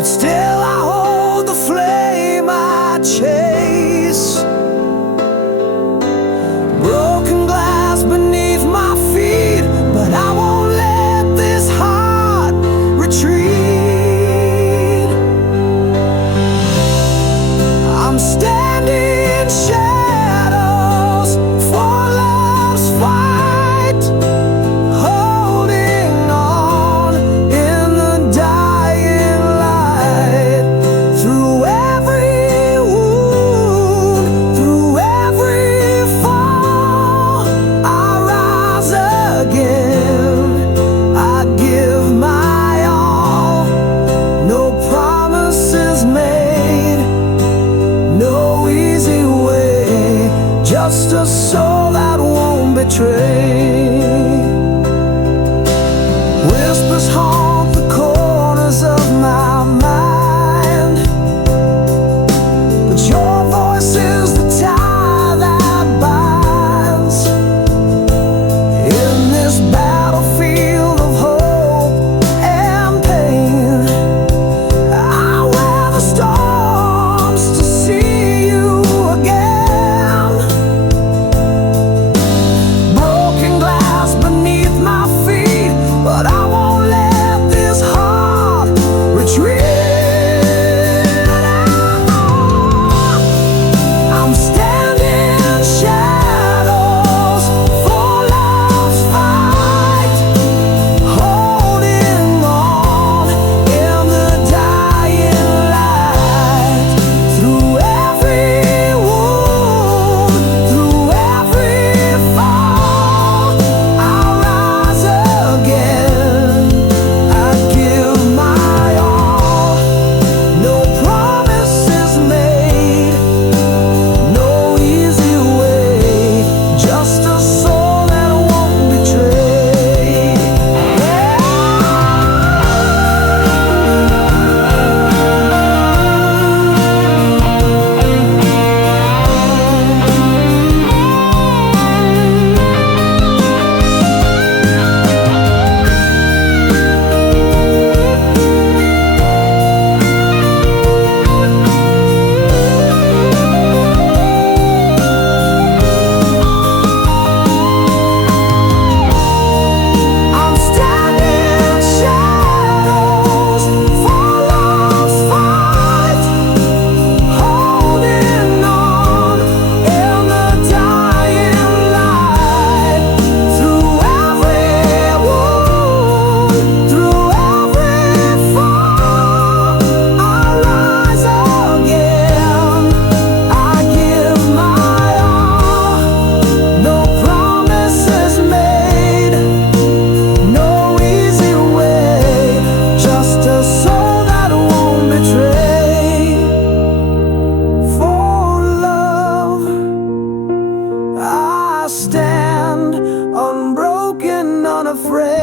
but still I hold the flame I chase. Broken glass beneath my feet, but I won't let this heart retreat. I'm standing in shadows for love's fight, holding on in the dying light. Through every wound, through every fall, I rise again. I give my all. No promises made, no easy way, just a soul that won't betray. Whispers haunt the corners of my mind, but your voice is the tie that binds. In this battlefield of hope and pain, I wear the storms to see you again. Broken glass beneath my feet, but I won't let this heart retreat. I'm standing in shadows for love's fight, holding on in the dying light. Through every wound, through every fall, I'll rise again. I give my all. No promises made, no easy way, just a soul that won't betray. I'm standing in shadows for love's fight, holding on in the dying light. Through every wound, through every fall, I rise again. I give my all. No promises made, no easy way, just a soul that won't betray. For love, I stand unbroken, unafraid.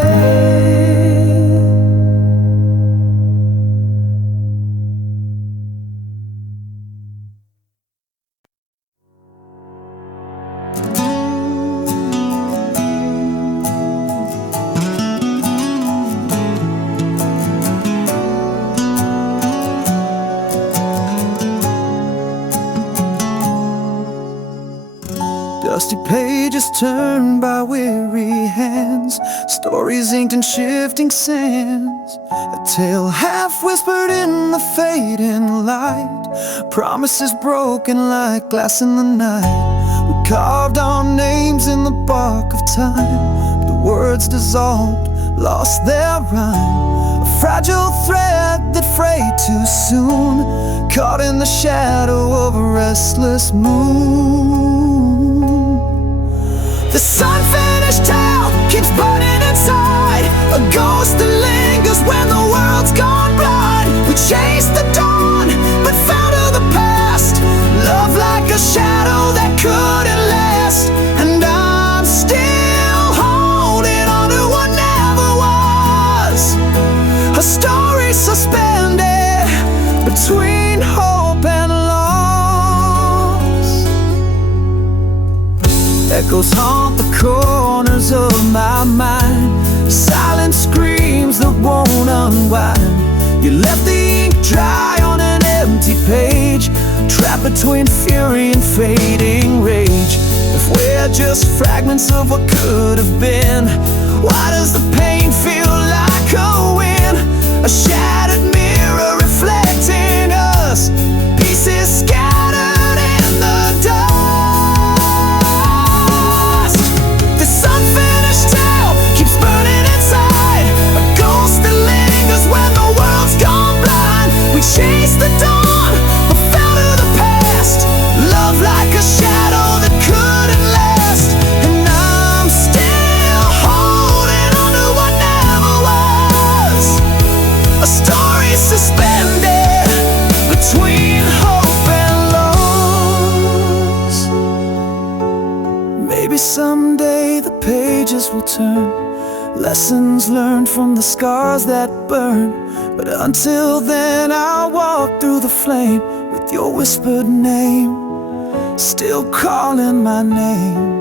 Dusty pages turned by weary hands, stories inked in shifting sands, a tale half whispered in the fading light, promises broken like glass in the night. We carved our names in the bark of time, but the words dissolved, lost their rhyme. A fragile thread that frayed too soon, caught in the shadow of a restless moon. The sun-finished tale keeps burning inside, a ghost that lingers when the world's gone blind. We chased the dawn, but fell to the past. Love like a shadow that couldn't last, and I'm still holding on to what never was. A story suspended between hope and loss. Echoes haunt the corners of my mind, silent screams that won't unwind. You left the ink between fury and fading rage. If we're just fragments of what could have been, why does the pain feel like a win? A shattered mirror reflecting us, pieces scattered in the dust. This unfinished tale keeps burning inside, a ghost that lingers when the world's gone blind. We chase the dawn, but fell to the past. Love like a shadow that couldn't last, and I'm still holding on to what never was. A story suspended between hope and loss. Maybe someday the pages will turn, lessons learned from the scars that burn. But until then I'll walk through the flame with your whispered name, still calling my name.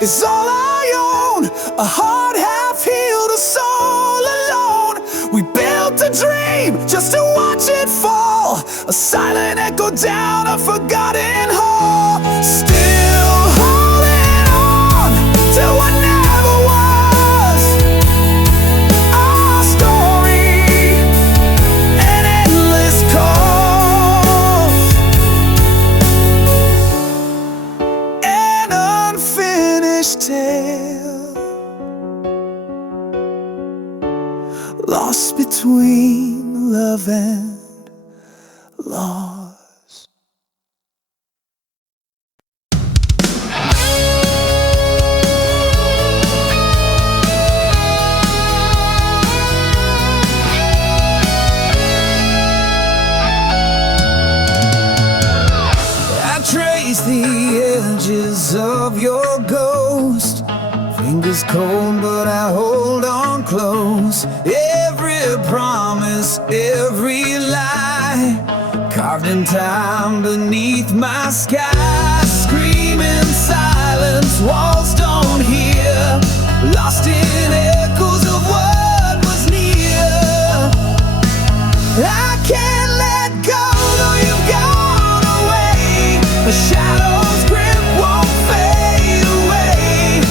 It's all I own, a heart half-healed, a soul alone. We built a dream just to watch it fall, a silent echo down a forgotten hall. Still holding on to what never was. Our story, an endless cause, an unfinished tale, lost between love and loss. I trace the edges of your ghost, fingers cold but I hold on close. Every promise, every lie, carved in time beneath my sky. Screaming silence, walls don't hear, lost in echoes of what was near. I can't let go though you've gone away. The shadow's grip won't fade away.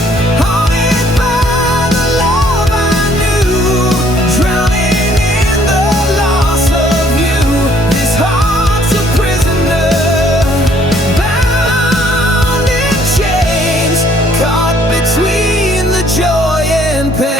Haunted by the love I knew, drowning in the loss of you. This heart's a prisoner, bound in chains, caught between the joy and pain.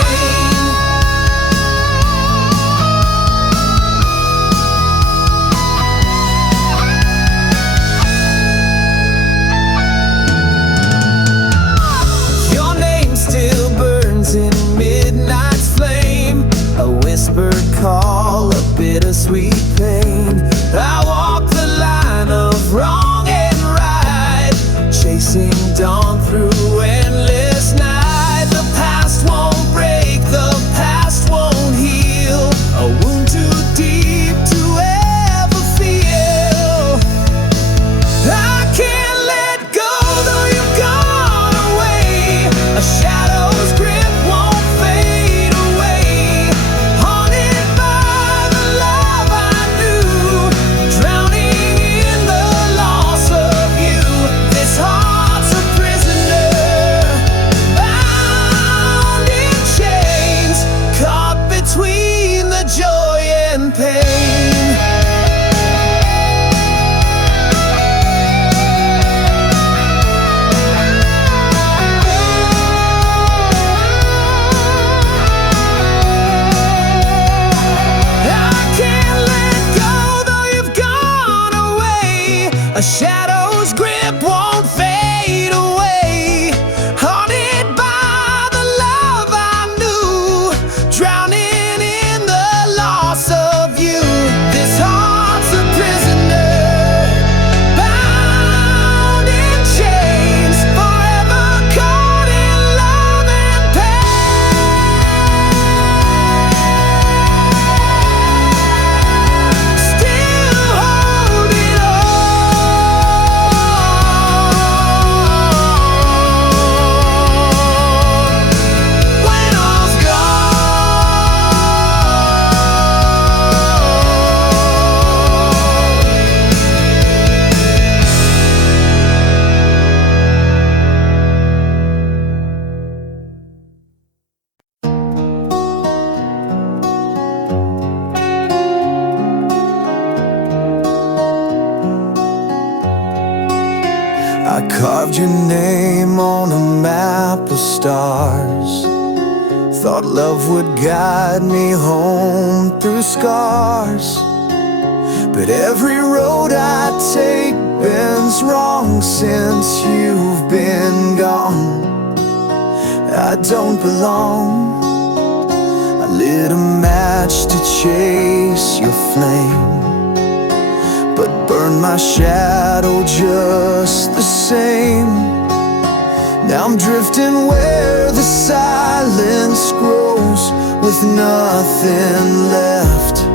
Your name still burns in midnight's flame, a whispered call, a bittersweet pain. I walk the line of wrong and right, chasing dawn through endless night. The past won't break, the past won't heal, a wound too deep to ever feel. I can't let go though you've gone away. A shadow's grip won't fade away. Haunted by the love I knew, drowning in the loss of you. This heart's a prisoner, bound in chains, caught between the joy and pain. I can't let go though you've gone away. A shadow's grip won't fade away. Haunted by the love I knew, drowning in the loss of you. This heart's a prisoner, bound in Carved your name on a map of stars. Thought love would guide me home through scars. But every road I take bends wrong since you've been gone. I don't belong. I lit a match to chase your flame, but burned my shadow just the same. Now I'm drifting where the silence grows, with nothing left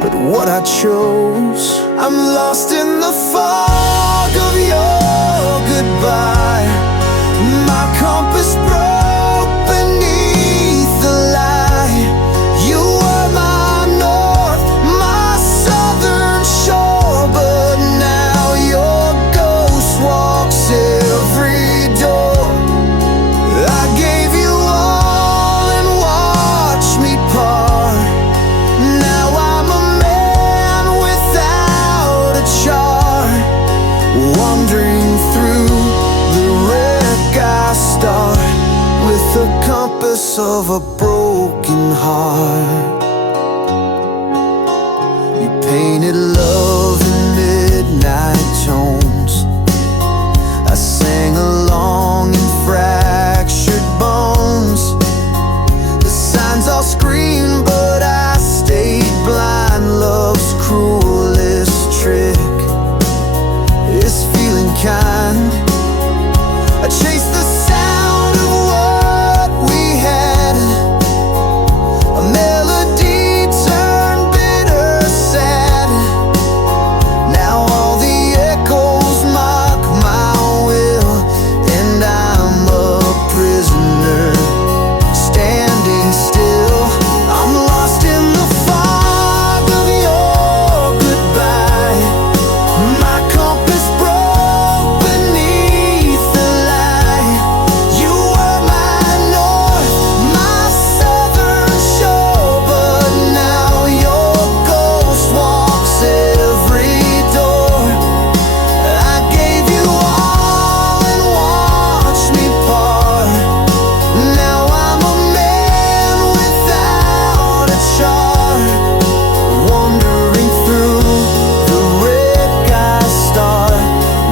but what I chose. I'm lost in the fog of your goodbye. My compass broke beneath the lie. You were my north, my southern shore, but now your ghost walks every door. I gave you all and watched me part. Now I'm a man without a chart, wandering through the wreck I start, with the compass of a broken heart. You painted love in midnight tones. I sang along in fractured bones. The signs all screamed, but I stayed blind. Love's cruelest trick is feeling kind. I chased the sound of what we had. A melody turned bitter sad. Now all the echoes mock my will, and I'm a prisoner standing still. I'm lost in the fog of your goodbye. My compass broke beneath the lie. You were my north, my southern shore, but now your ghost walks every door. I gave you all and watched me part. Now I'm a man without a chart, wandering through the wreck I start,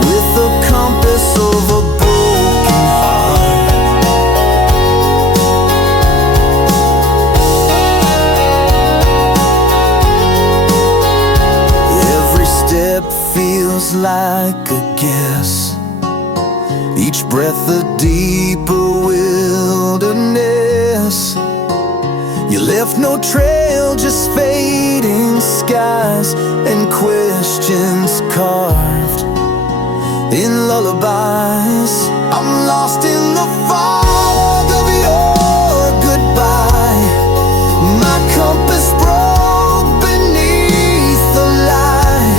with the compass of a broken heart. Every step feels like a guess, each breath a deeper wilderness. You left no trail, just fading skies and questions carved in lullabies. I'm lost in the fog of your goodbye. My compass broke beneath the lie.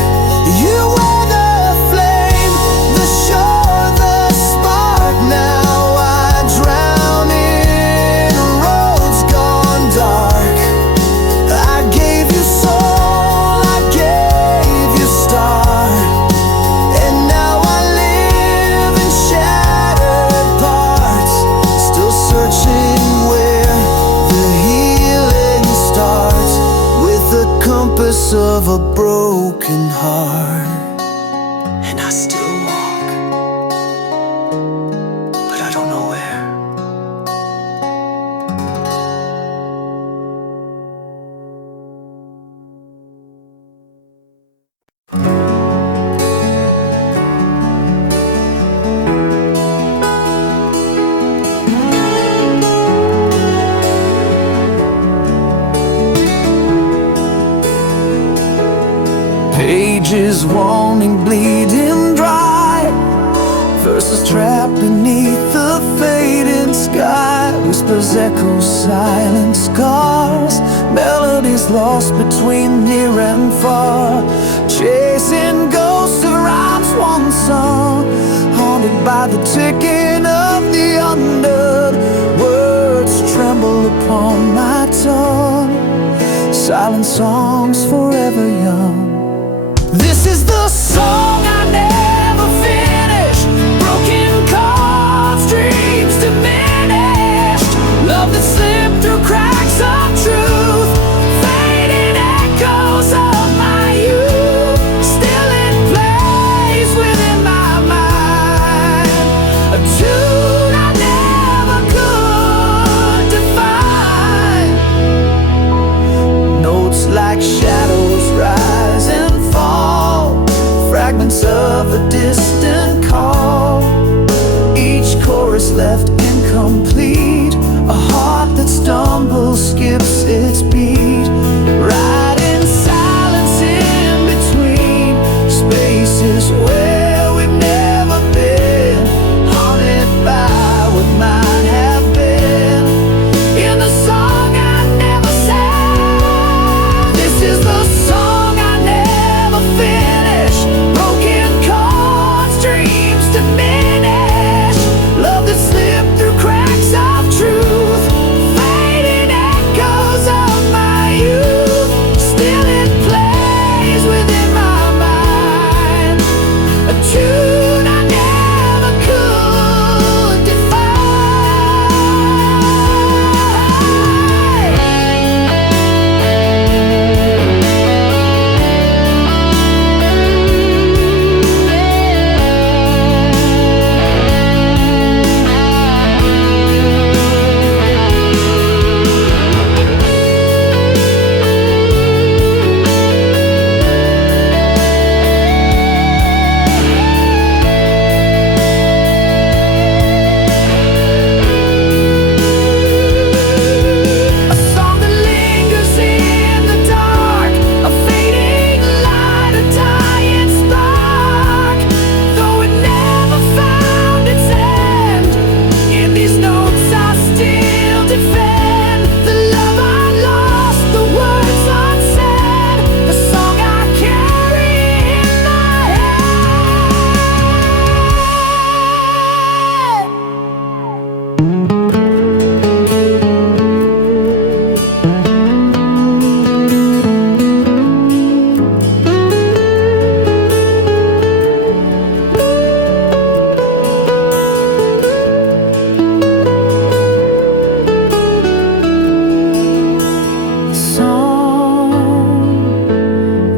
You were the flame, the shore, the spark. Now I drown in roads gone dark. I gave you soul, I gave you star, and now I live in shattered parts, still searching where the healing starts, with the compass of a broken heart. And I still walk, but I don't know where. Pages wanting bleeding dry, verses trapped beneath the fading sky. Whispers echo silent scars, melodies lost between near and far. Chasing ghosts of rhymes once sung, haunted by the ticking of the undead. Words tremble upon my tongue, silent songs forever young. This is the song I never finished,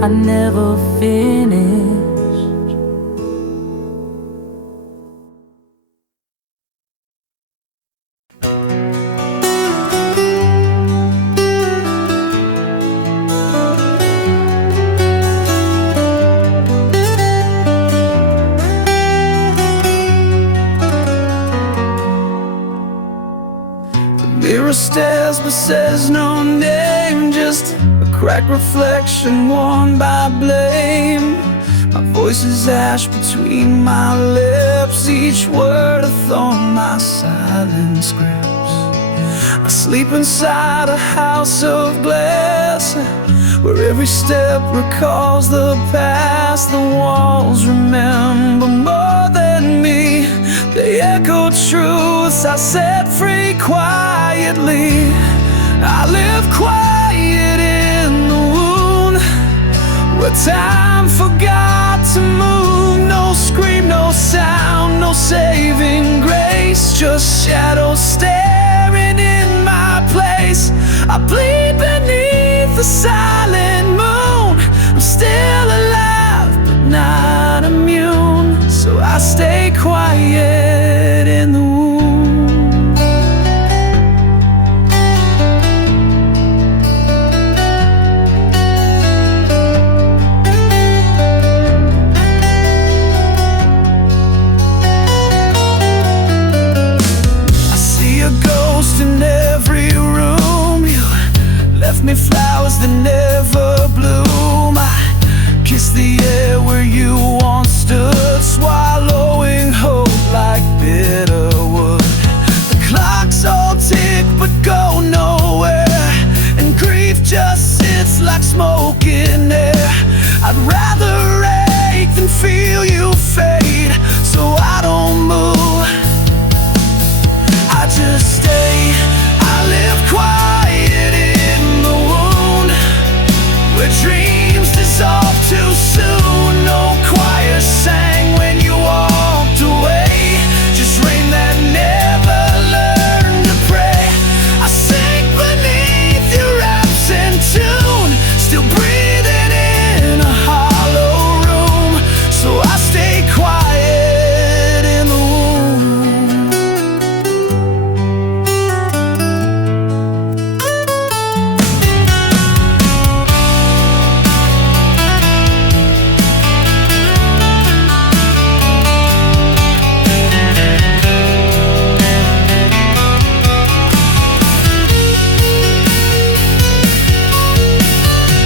never finished. Mirror stares but says no name, just a cracked reflection worn by blame. My voice is ash between my lips, each word a thorn my silence grips. I sleep inside a house of glass, where every step recalls the past. The walls remember more than me, they echo truths I set free quietly. I live quiet in the wound, where time forgot to move. No scream, no sound, no saving grace, just shadows staring in my place. I bleed beneath the silent moon. I'm still alive but not immune, so I stay quiet in the wound. I see a ghost in every room. You left me flowers that never bloom. I kiss the air where you once stood, swallowing hope like bitter wood. The clocks all tick but go nowhere, and grief just sits like smoke in air. I'd rather ache than feel you fade, so I don't move, I just stay. I live quiet in the wound, where dreams dissolve too soon. No choir sang when you walked away, just rain that never learned to pray. I sink beneath your absent tune, still breathing in a hollow room, so I stay quiet in the womb.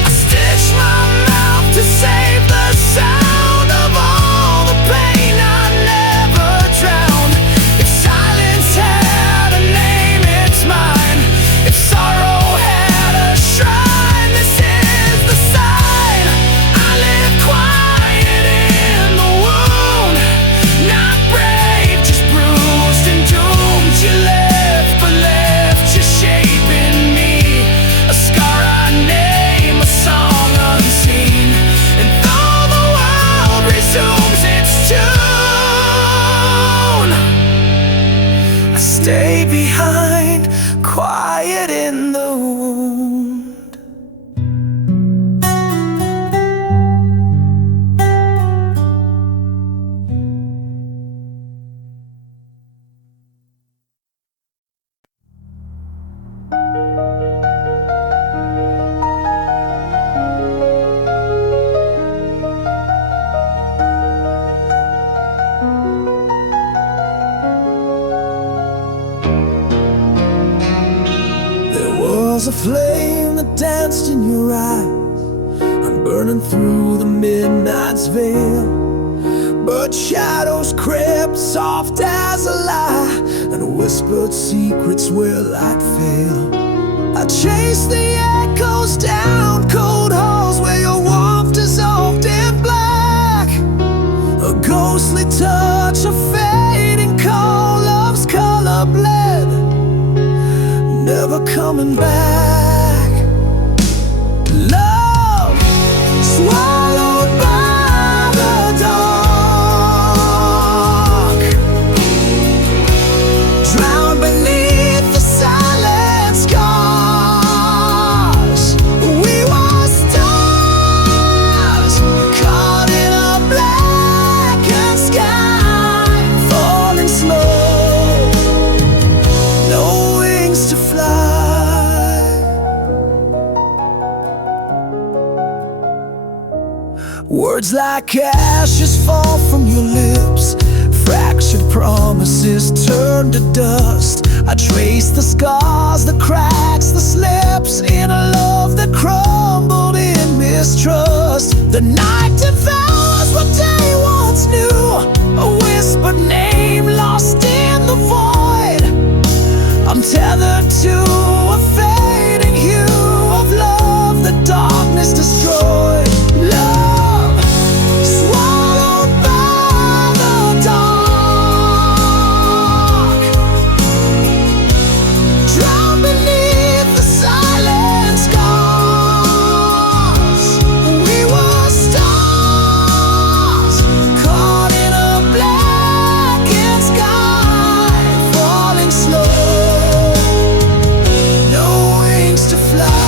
I stitch my mouth to save the sound of all the pain I never drowned. If silence had a name, it's mine. If sorrow had a shrine, this is the sign. I live quiet in the wound, not brave, just bruised and doomed. You left but left your shape in me, a scar I name, a song unseen. And though the world resumes its tune, I stay behind, quiet in the wound. There was a flame that danced in your eyes, I'm burning through the midnight's veil. But shadows crept soft as a lie, and whispered secrets where light failed. I chased the echoes down cold halls, where your warmth dissolved in black. A ghostly touch, a fading call, love's color bled, never coming back. Love swallowed by the dark, drowned beneath the silent scars. We were stars Words like ashes fall from your lips, fractured promises turn to dust. I trace the scars, the cracks, the slips in a love that crumbled in mistrust. The night devours what day once knew, a whispered name lost in the void. I'm tethered to a fading hue of love the darkness destroyed. Love swallowed by the dark, drowned beneath the silent scars. We were stars caught in a blackened sky, falling slow, no wings to fly.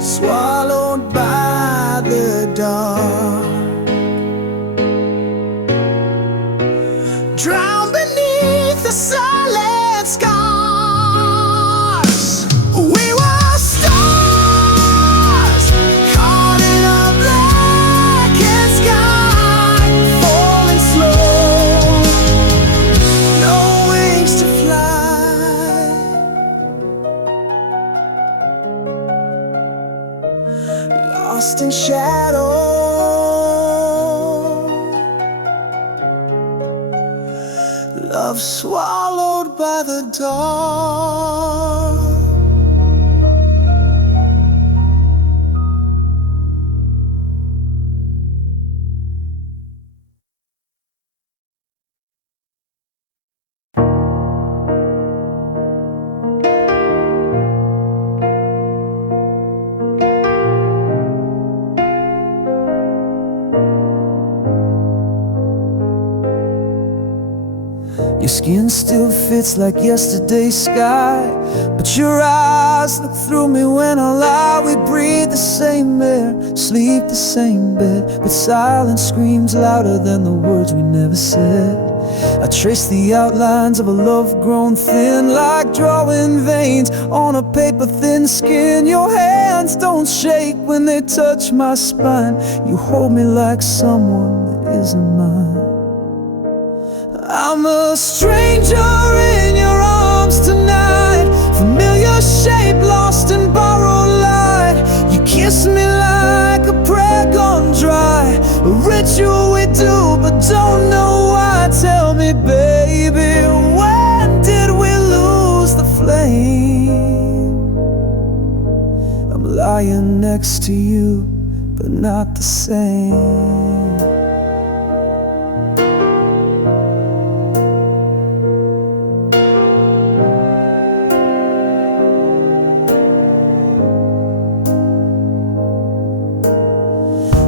Swallowed by the dark, drowned beneath the silent scars. We were stars caught in a blackened sky, falling slow, no wings to fly. Lost in shadow, love swallowed by the dark. Your skin still fits like yesterday's sky, but your eyes look through me when I lie. We breathe the same air, sleep the same bed, but silence screams louder than the words we never said. I trace the outlines of a love grown thin, like drawing veins on a paper thin skin. Your hands don't shake when they touch my spine. You hold me like someone that isn't mine. I'm a stranger in your arms tonight, familiar shape lost in borrowed light. You kiss me like a prayer gone dry, a ritual we do but don't know why. Tell me, baby, when did we lose the flame? I'm lying next to you, but not the same.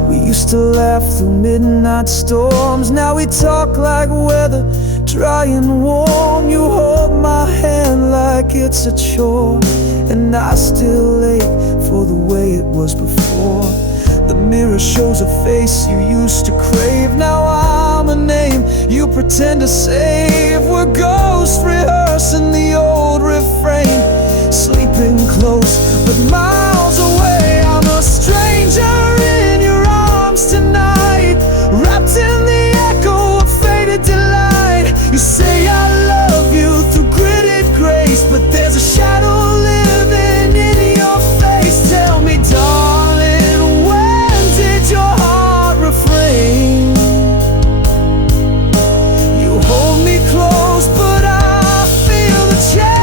We used to laugh through midnight storms, now we talk like weather, dry and warm. You hold my hand like it's a chore, and I still ache for the way it was before. The mirror shows a face you used to crave, now I'm a name you pretend to save. We're ghosts rehearsing the old refrain, sleeping close but miles away. I'm a stranger in your arms tonight, wrapped in the echo of faded delight. You say I love you through gritted grace, but there's a shadow living in your face. Tell me, darling, when did your heart refrain? You hold me close, but I feel the change.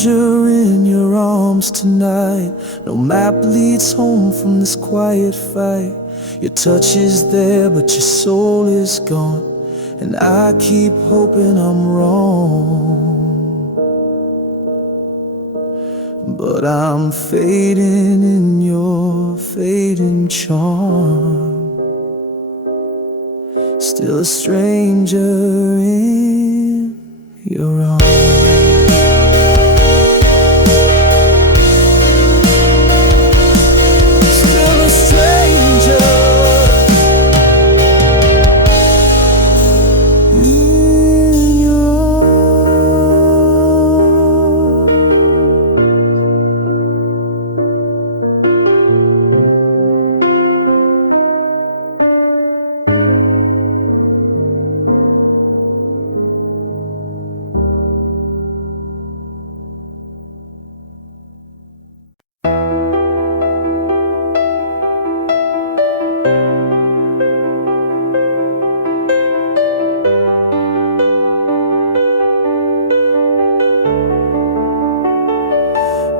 stranger in your arms tonight. No map leads home from this quiet fight. Your touch is there, but your soul is gone, and I keep hoping I'm wrong. But I'm fading in your fading charm, still a stranger in your arms. Still a stranger in your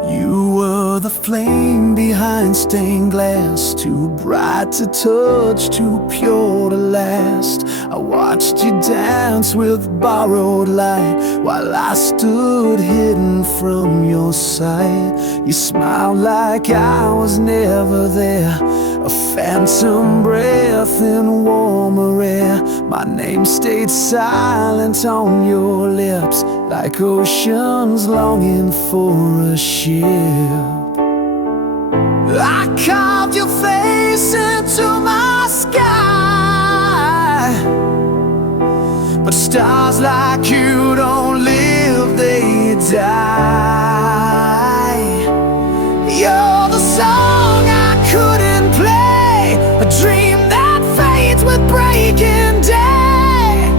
You were the flame behind stained glass, too bright to touch, too pure to last. I watched you dance with borrowed light while I stood hidden from your sight. You smiled like I was never there, a phantom breath in warmer air. My name stayed silent on your lips, like oceans longing for a ship. I carved your face into my sky, but stars like you don't live, they die. You're the song I couldn't play, a dream that fades with breaking day.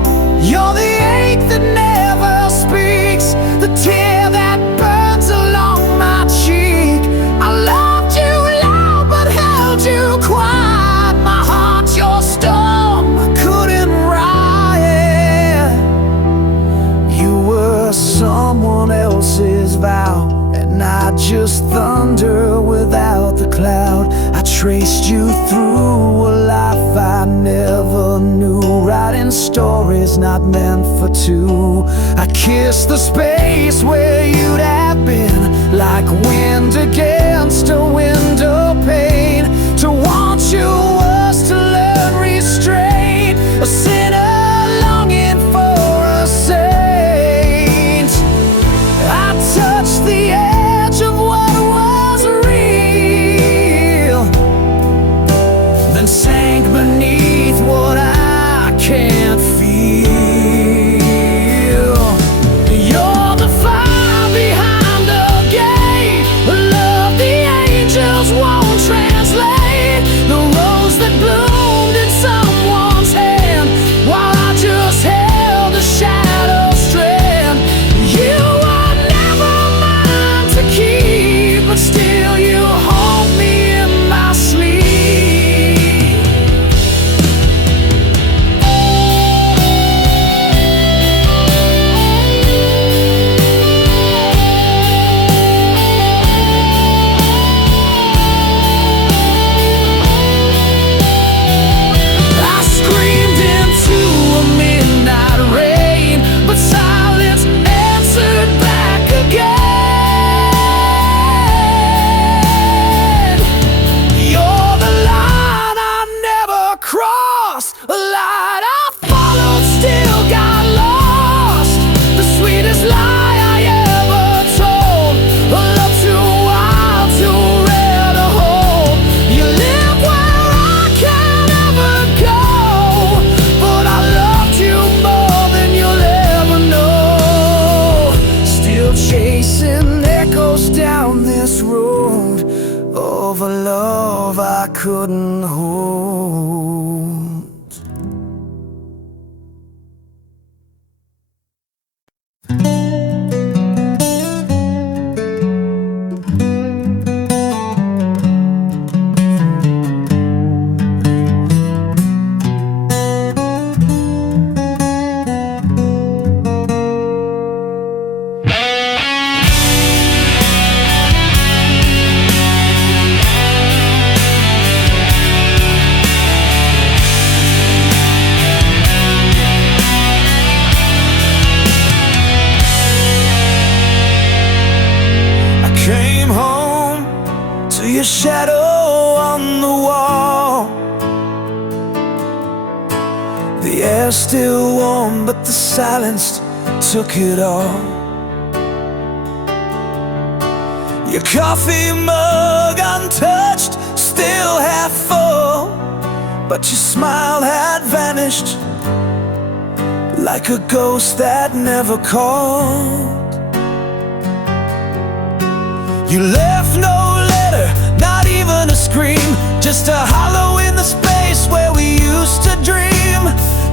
You're the ache that never speaks, the tear that burns along my cheek. I loved you loud but held you quiet. My heart's your storm, I couldn't riot. You were someone else's vow, and I just thunder without the cloud. I traced you through a life I never knew, writing stories not meant for two. I kissed the space where you'd have been, like wind against a window pane. To want you was to learn restraint, a sinner longing for a saint. I touched the edge of what was real, then sank beneath what I can't feel. You're the fire behind the gate, a love the angels won't translate, the rose that bloomed in someone's hand while I just held a shadow strand. You were never mine to keep, but still you hold me in my sleep. I screamed into a midnight rain, but silence answered back again. You're the line I never crossed, a light I followed, still got lost. The sweetest lie I ever told, a love too wild, too rare to hold. You live where I can't ever go, but I loved you more than you'll ever know. Still chasing echoes down this road of a love I couldn't hold. still warm, but the silence took it all. Your coffee mug untouched, still half full, but your smile had vanished like a ghost that never called. You left no letter, not even a scream, just a hollow in the space where we used to dream.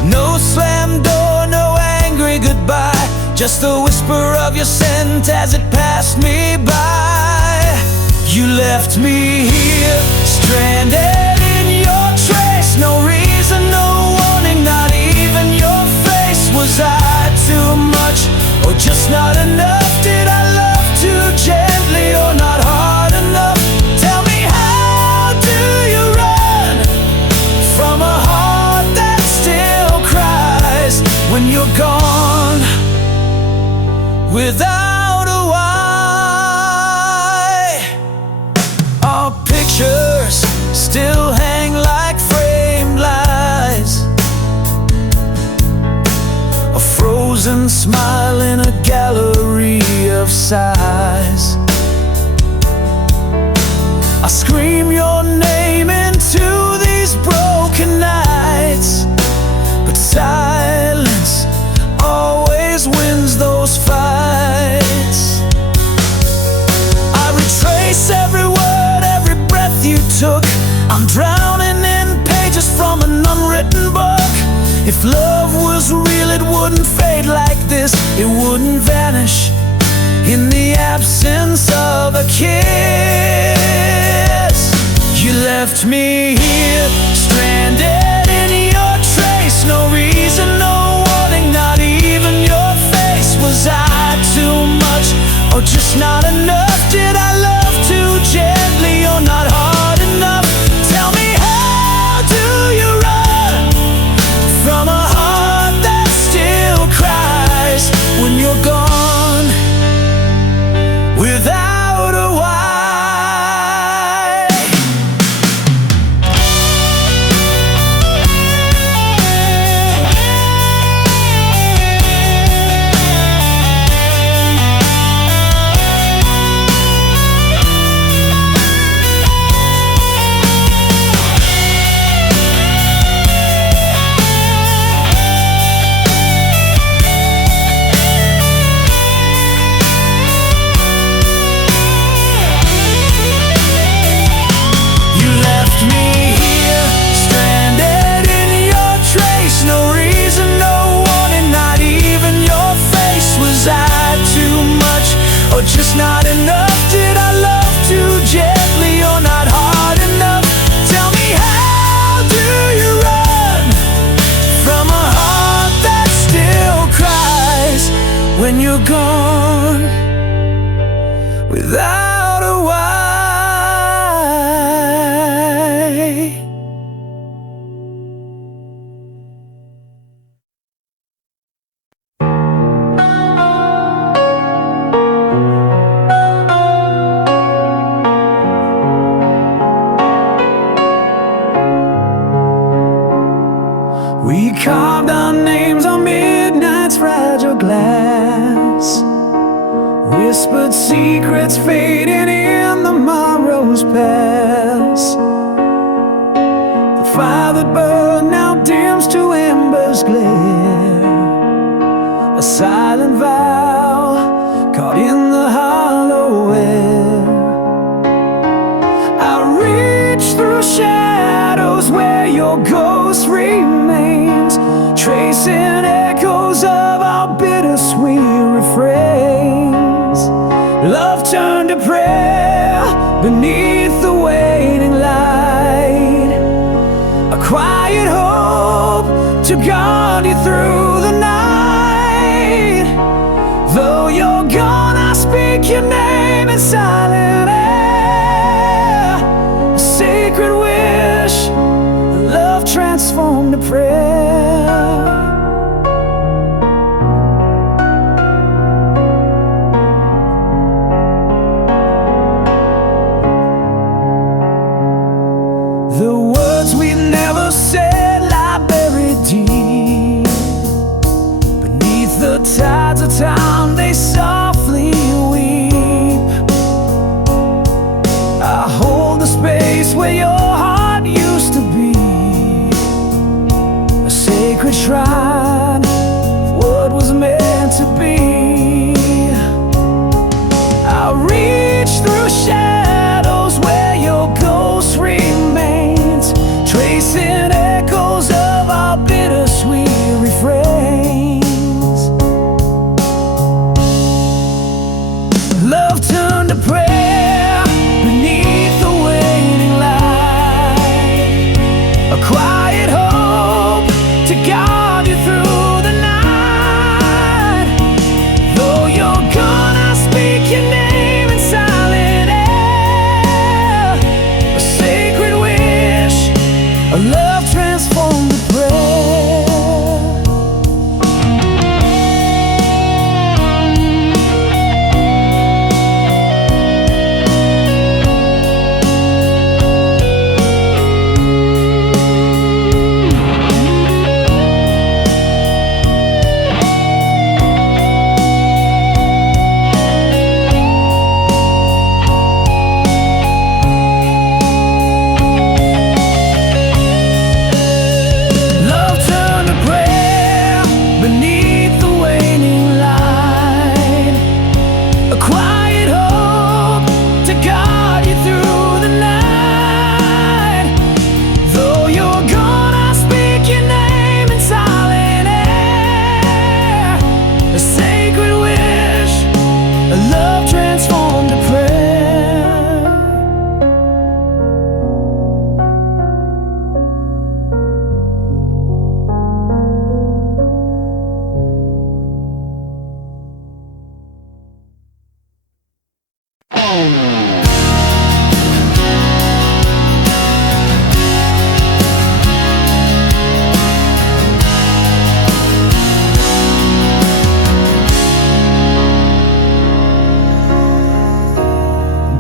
No slam door, no angry goodbye, just the whisper of your scent as it passed me by. You left me here, stranded in your trace. No reason, no warning, not even your face. Was I too much, or just not enough? Did I love too gently, or not hard enough? Tell me, how do you run from a heart that still cries when you're gone without a why? Our pictures still hang like framed lies, a frozen smile in a gallery of sighs. I scream your name into these broken nights, but silence always wins those fights. I retrace every word, every breath you took. I'm drowning in pages from an unwritten book. If love was real, it wouldn't fade like this. It wouldn't vanish in the absence of a kiss. You left me here, stranded in your trace. No reason, no warning, not even your face. Was I too much, or just not enough? Did I love too gently, or not hard enough? Tell me, how do you run from a heart that still cries when you're gone without a why? Just not enough? Did I love too gently, or not hard enough? Tell me, how do you run from a heart that still cries when you're gone without a why? We carved our names on midnight's fragile glass, whispered secrets fading in the morrow's pass. The fire that burned now dims to embers glare, a silent vow caught in the hollow air. I reach through shadows where your ghost remains, tracing echoes of our bittersweet refrains. Love turned to prayer beneath the waning light, a quiet hope to guard you through the night. Though you're gone, I speak your name in silent air, a sacred wish, love transformed to prayer. sides of town, they softly weep. I hold the space where your heart used to be, a sacred shrine, what was meant to be. I reach through shadows where your ghost remains, tracing echoes of our bittersweet refrains. Love turned to prayer beneath the waning light, a quiet hope to guide you through the night. Though you're gone, I speak your name in silent air, a sacred wish, a love transformed to prayer. Beneath the waning light, a quiet hope to guide you through the night. Though you're gone, I speak your name in silent air, a sacred wish, a love transformed to prayer.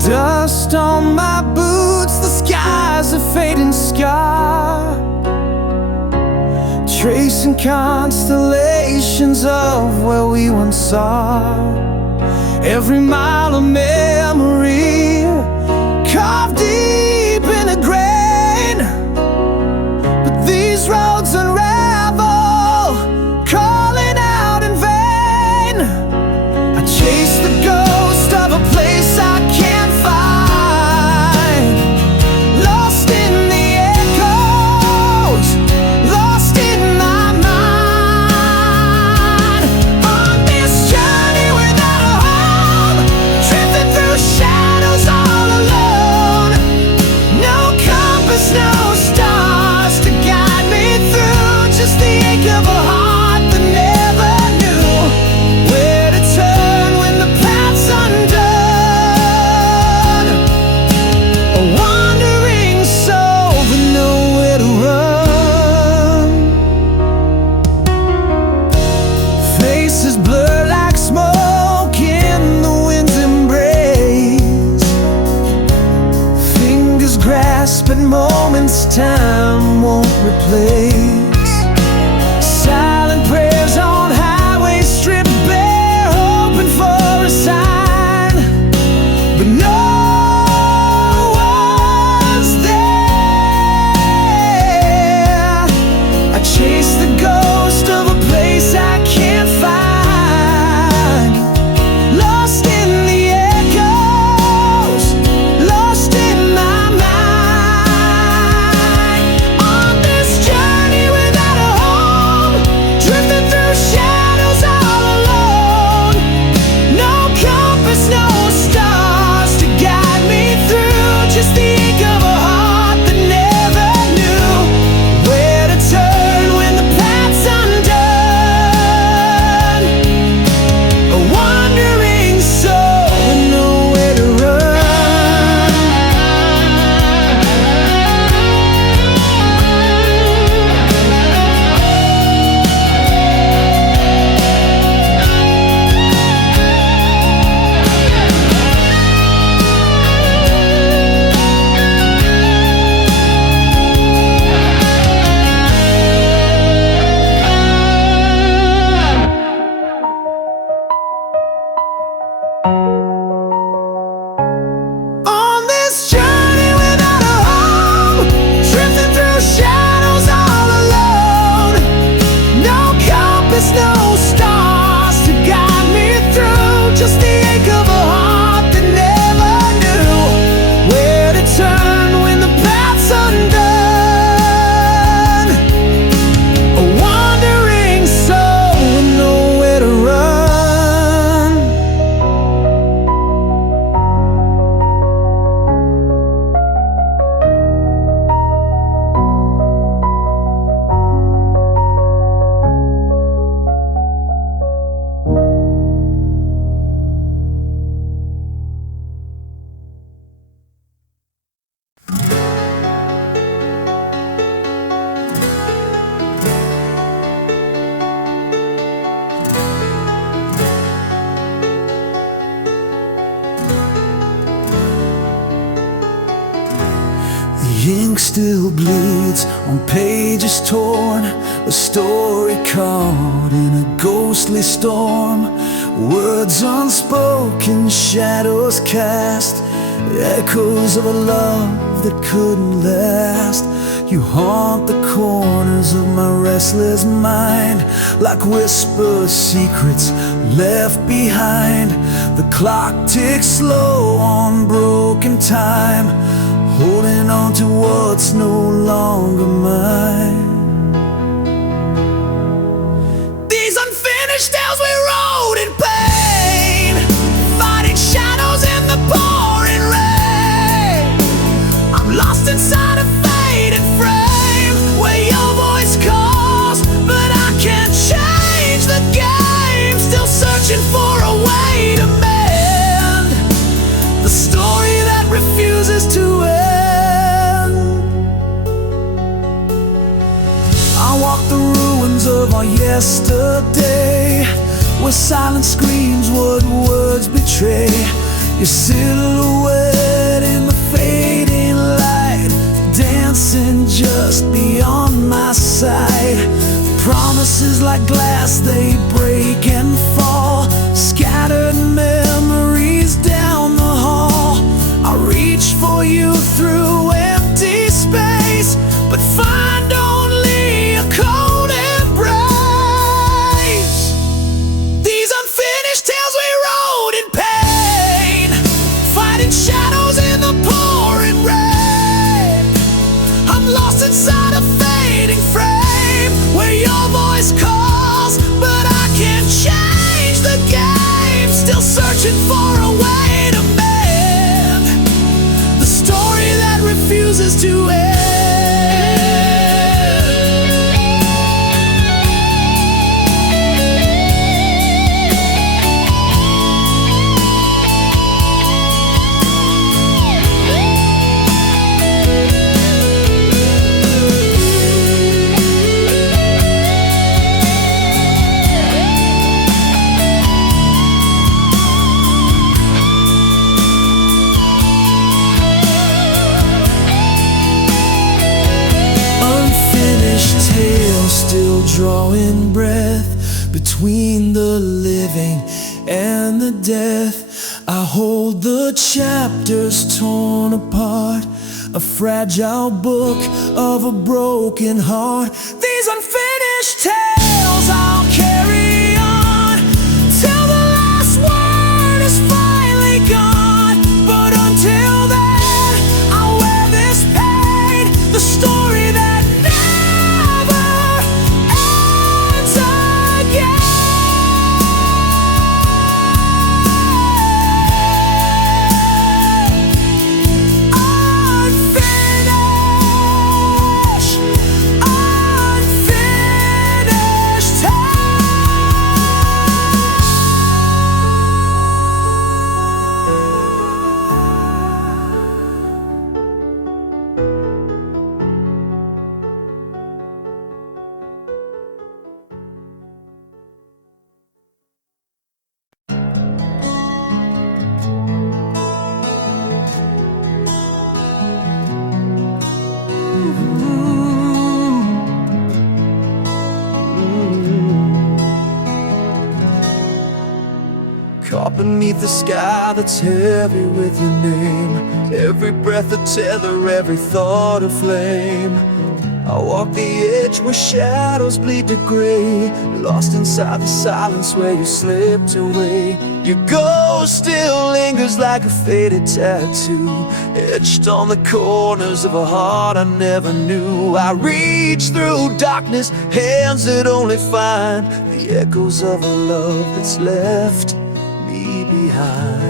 Dust on my boots, the sky's a fading scar, tracing constellations of where we once are. Every mile of memory carved deep in the grain, but these roads unravel, calling out in vain. I chase the ghost of a place I can't find, lost in the echoes, lost in my mind. On this journey without a home, drifting through shadows all alone. No compass, no stars to guide me through, just the ache of a heart that never knew where to turn when the ink still bleeds on pages torn, a story caught in a ghostly storm. Words unspoken, shadows cast, echoes of a love that couldn't last. You haunt the corners of my restless mind, like whispered secrets left behind. The clock ticks slow on broken time, holding on to what's no longer mine. These unfinished tales we wrote in pain, fighting shadows in the pouring rain. I'm lost inside a faded frame where your voice calls, but I can't change the game. Still searching for a way to mend the story that refuses to end. I walk the ruins of our yesterday, where silence screams what words betray. Your silhouette in the fading light, dancing just beyond my sight. Promises like glass, they break and fall, scattered memories down the hall. I reach for you through empty space, but find only a cold embrace. These unfinished tales we wrote in pain, fighting shadows in the pouring rain. I'm lost inside a fading frame where your voice calls, but I can't change the game. Still searching for a way to mend the story that refuses to end. Still drawing breath between the living and the death. I hold the chapters torn apart, a fragile book of a broken heart. These unfinished tales I'll carry on till the last word is finally gone. But until then, I'll wear this pain, the story that caught beneath the sky that's heavy with your name. Every breath a tether, every thought a flame. I walk the edge where shadows bleed to gray, lost inside the silence where you slipped away. Your ghost still lingers like a faded tattoo, etched on the corners of a heart I never knew. I reach through darkness, hands that only find the echoes of a love that's left me behind.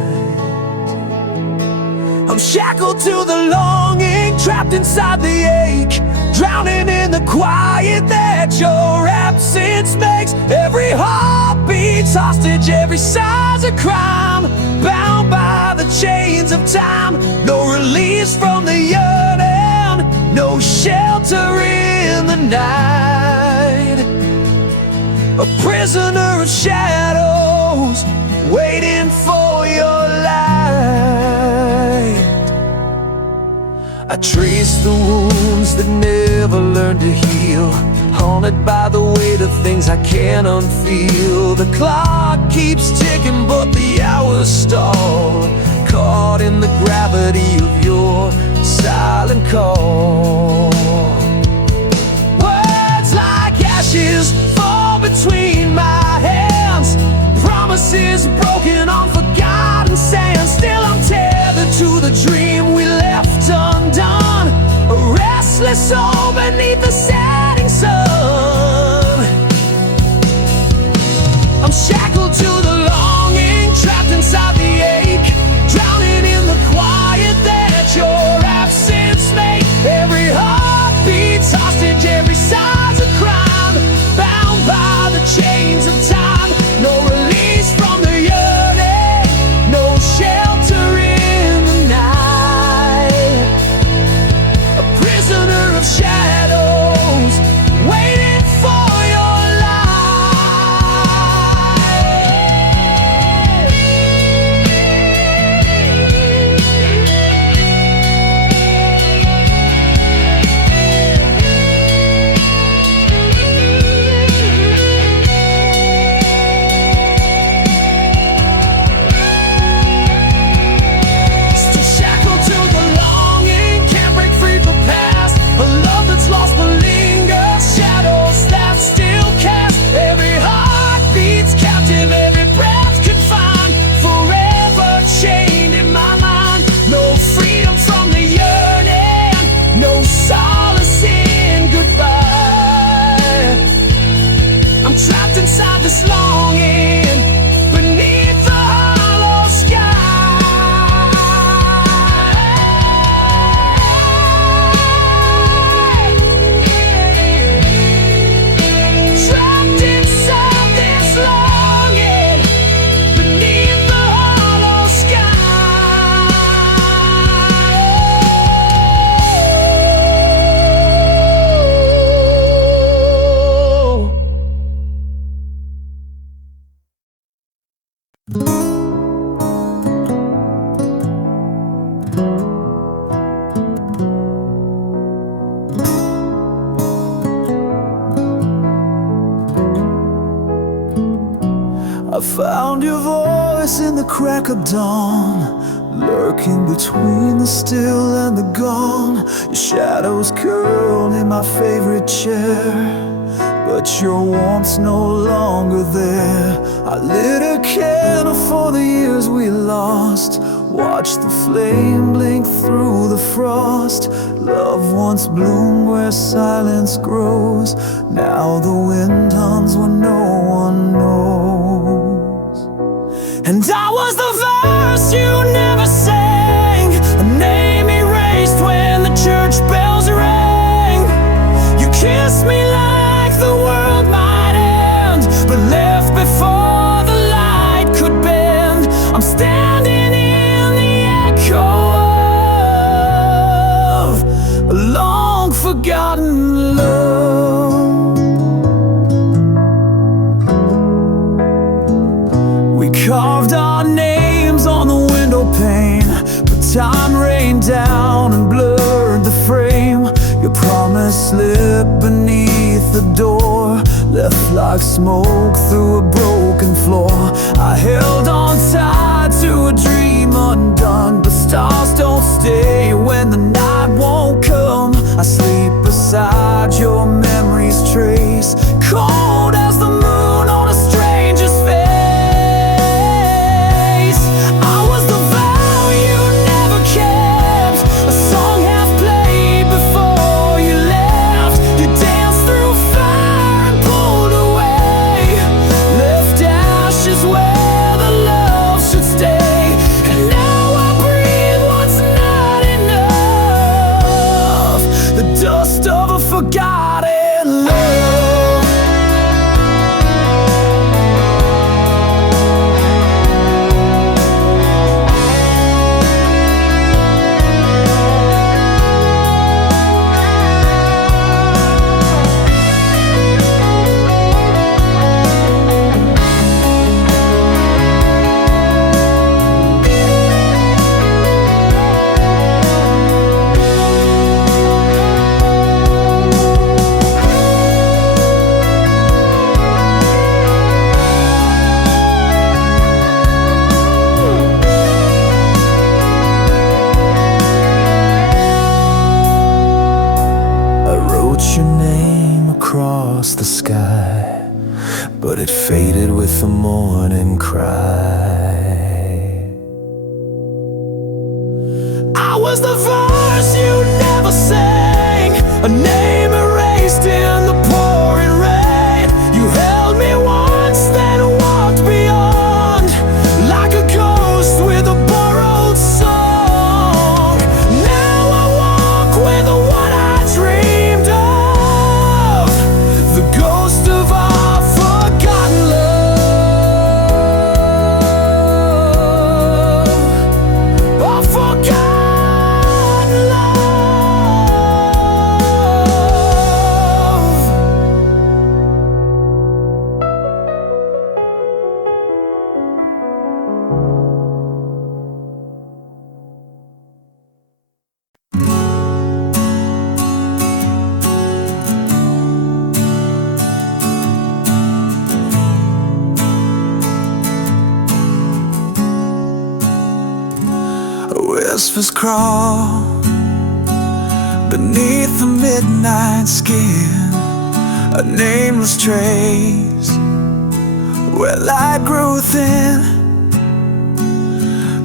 I'm shackled to the longing, trapped inside the ache, drowning in the quiet that your absence makes. Every heartbeat's hostage, every sigh's a crime, bound by the chains of time. No release from the yearning, no shelter in the night. A prisoner of shadows, waiting for your light. I trace the wounds that never learned to heal, haunted by the weight of things I can't unfeel. The clock keeps ticking but the hours stall, caught in the gravity of your silent call. Words like ashes fall between my hands, promises broken on forgotten sand. Still I'm tethered to the dream we left undone, a restless soul beneath the setting sun. I'm shackled to the longing, trapped inside the ache, drowning in the quiet that your absence made. Every heartbeat's hostage, every sigh's a crime, bound by the chains of time. No release from the yearning, no shelter in the night. A prisoner of shadows, waiting for your inside this longing, beneath the hollow sky. Trapped inside this longing, beneath the hollow I found your voice in the crack of dawn, lurking between the still and the gone. Your shadows curled in my favorite chair, but your warmth's no longer there. I lit a candle for the years we lost, watched the flame blink through the frost. Love once bloomed where silence grows, now the wind hums when no one knows. And I was the verse you never sang, a name erased when the church bells rang. You kissed me like the world might end, but left before the light could bend. I'm standing in the echo of a long forgotten love. We carved our names on the window pane, but time rained down and blurred the frame. Your promise slipped beneath the door, left like smoke through a broken floor. I held on tight to a dream undone, but stars don't stay when the night won't come. I sleep beside your memory's trace, cold as the moon on a stranger's face. I was the vow you never kept, a song half played before you left. You danced through fire and pulled away, left ashes where the beneath the morning cry. I was the verse you never sang, a name erased in the pouring rain. You held me once, then walked beyond, like a ghost with a borrowed song. Now I walk with what I dreamed of, the ghost of our forgotten love, our forgotten love. Whispers crawl beneath the midnight skin, a nameless trace where light grew thin.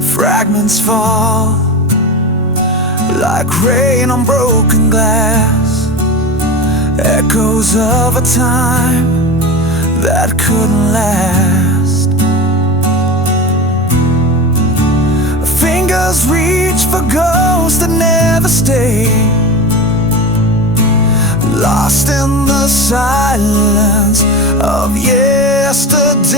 Fragments fall like rain on broken glass, echoes of a time that couldn't last. Fingers reach for ghosts that never stay, lost in the silence of yesterday.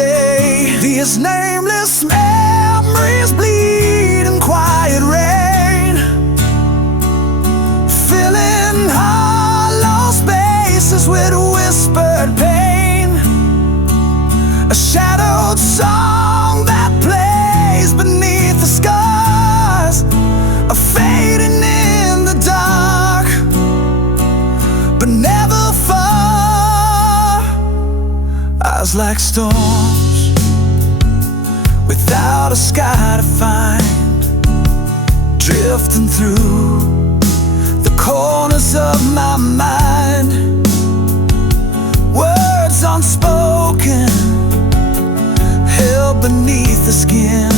These nameless memories bleed in quiet rain, filling hollow spaces with whispered pain. A shadowed song that plays beneath the scars, a fading in the dark, but never far. Eyes like storms without a sky to find, drifting through the corners of my mind. Words unspoken, held beneath the skin,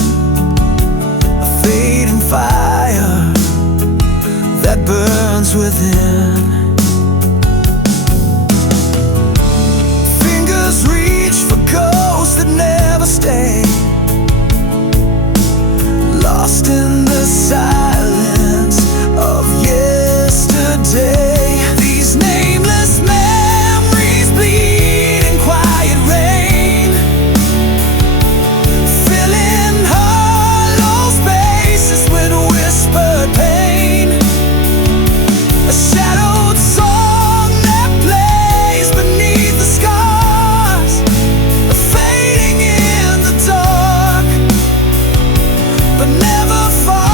a fading fire that burns within. Fingers reach for ghosts that never stay, lost in the silence of yesterday. These nameless memories bleed in quiet rain, filling hollow spaces with whispered pain. A shadowed song that plays beneath the scars, fading in the dark, but never far.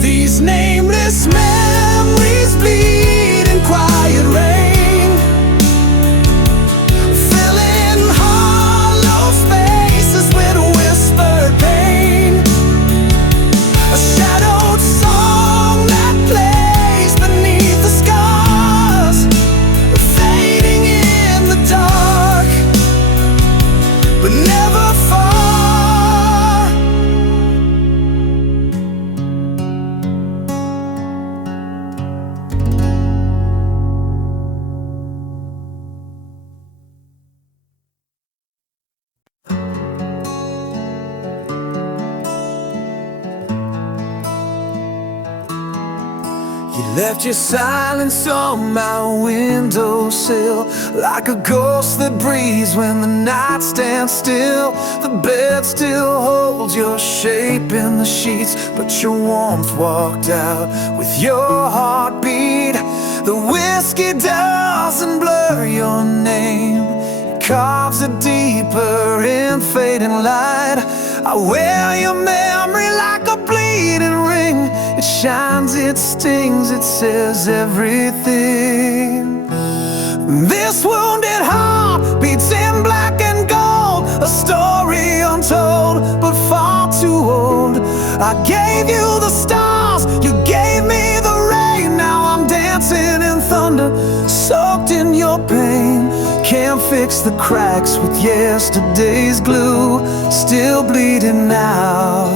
These nameless memories bleed in quiet rain, filling hollow spaces with whispered pain. A shadowed song that plays beneath the scars, fading in the dark, but never far. You left your silence on my windowsill, like a ghost that breathes when the night stands still. The bed still holds your shape in the sheets, but your warmth walked out with your heartbeat. The whiskey doesn't blur your name, it carves it deeper in fading light. I wear your memory like a bleeding ring. It shines, it stings, it says everything. This wounded heart beats in black and gold, a story untold, but far too old. I gave you the stars, you gave me the rain. Now I'm dancing in thunder, soaked in your pain. Can't fix the cracks with yesterday's glue, still bleeding now,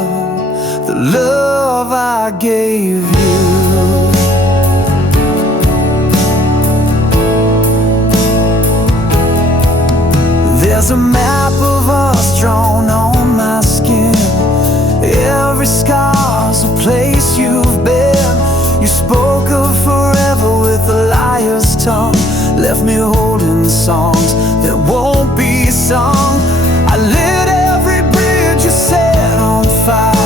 the love I gave you. There's a map of us drawn on my skin. Every scar's a place you've been. You spoke of forever with a liar's tongue, left me holding songs that won't be sung. I lit every bridge you set on fire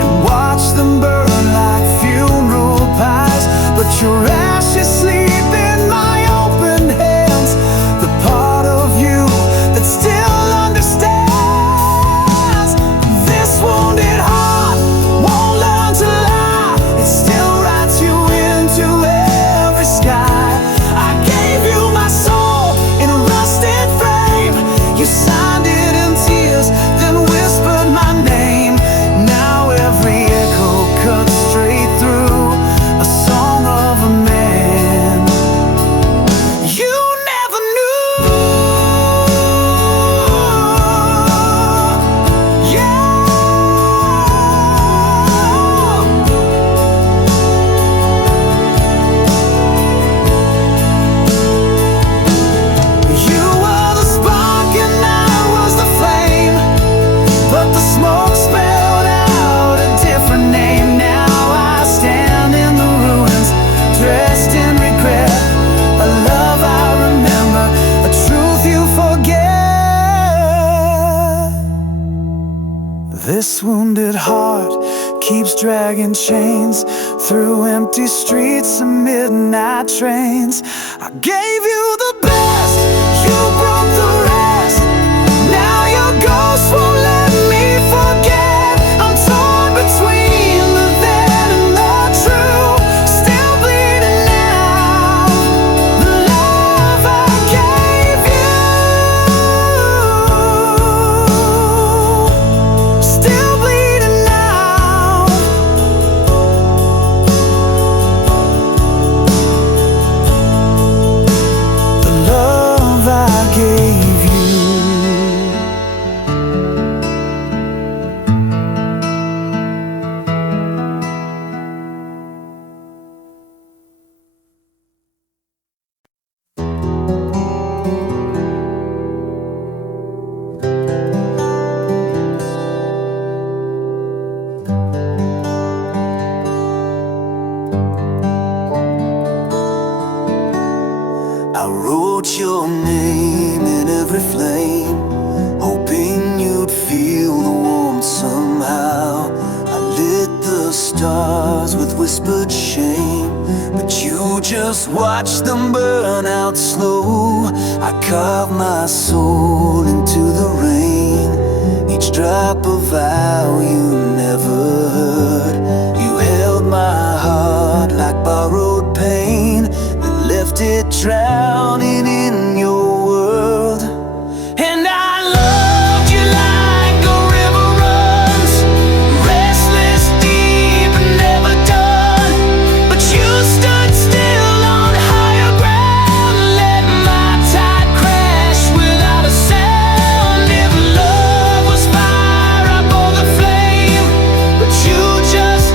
and watched them burn like funeral pyres. But your ashes sleep in my open hands, the part of you that still understands. This wounded heart won't learn to lie, it still writes you into every sky. I gave you my soul in a rusted frame. You signed it in tears, then whispered my name. Now every echo cuts straight through a song of a man you never knew. Yeah. You were the spark and I was the flame, but the smoke spelled out a different name. Now I stand in the ruins, dressed in regret, a love I remember, a truth you forget. This wounded heart keeps dragging chains through empty streets and midnight trains. I gave you the best, you broke the rest. Now your ghost won't let me forget. I'm torn between the then and the true, still bleeding now, the love I gave you, still bleeding now. The love I gave you. I wrote your name in every flame, hoping you'd feel the warmth somehow. I lit the stars with whispered shame, but you just watched them burn out slow. I carved my soul into the rain, each drop of vow you never heard. You held my heart like borrowed pain, then left it drowning in your world. And I loved you like a river runs, restless, deep, and never done. But you stood still on higher ground, let my tide crash without a sound. If love was fire, I bore the flame, but you just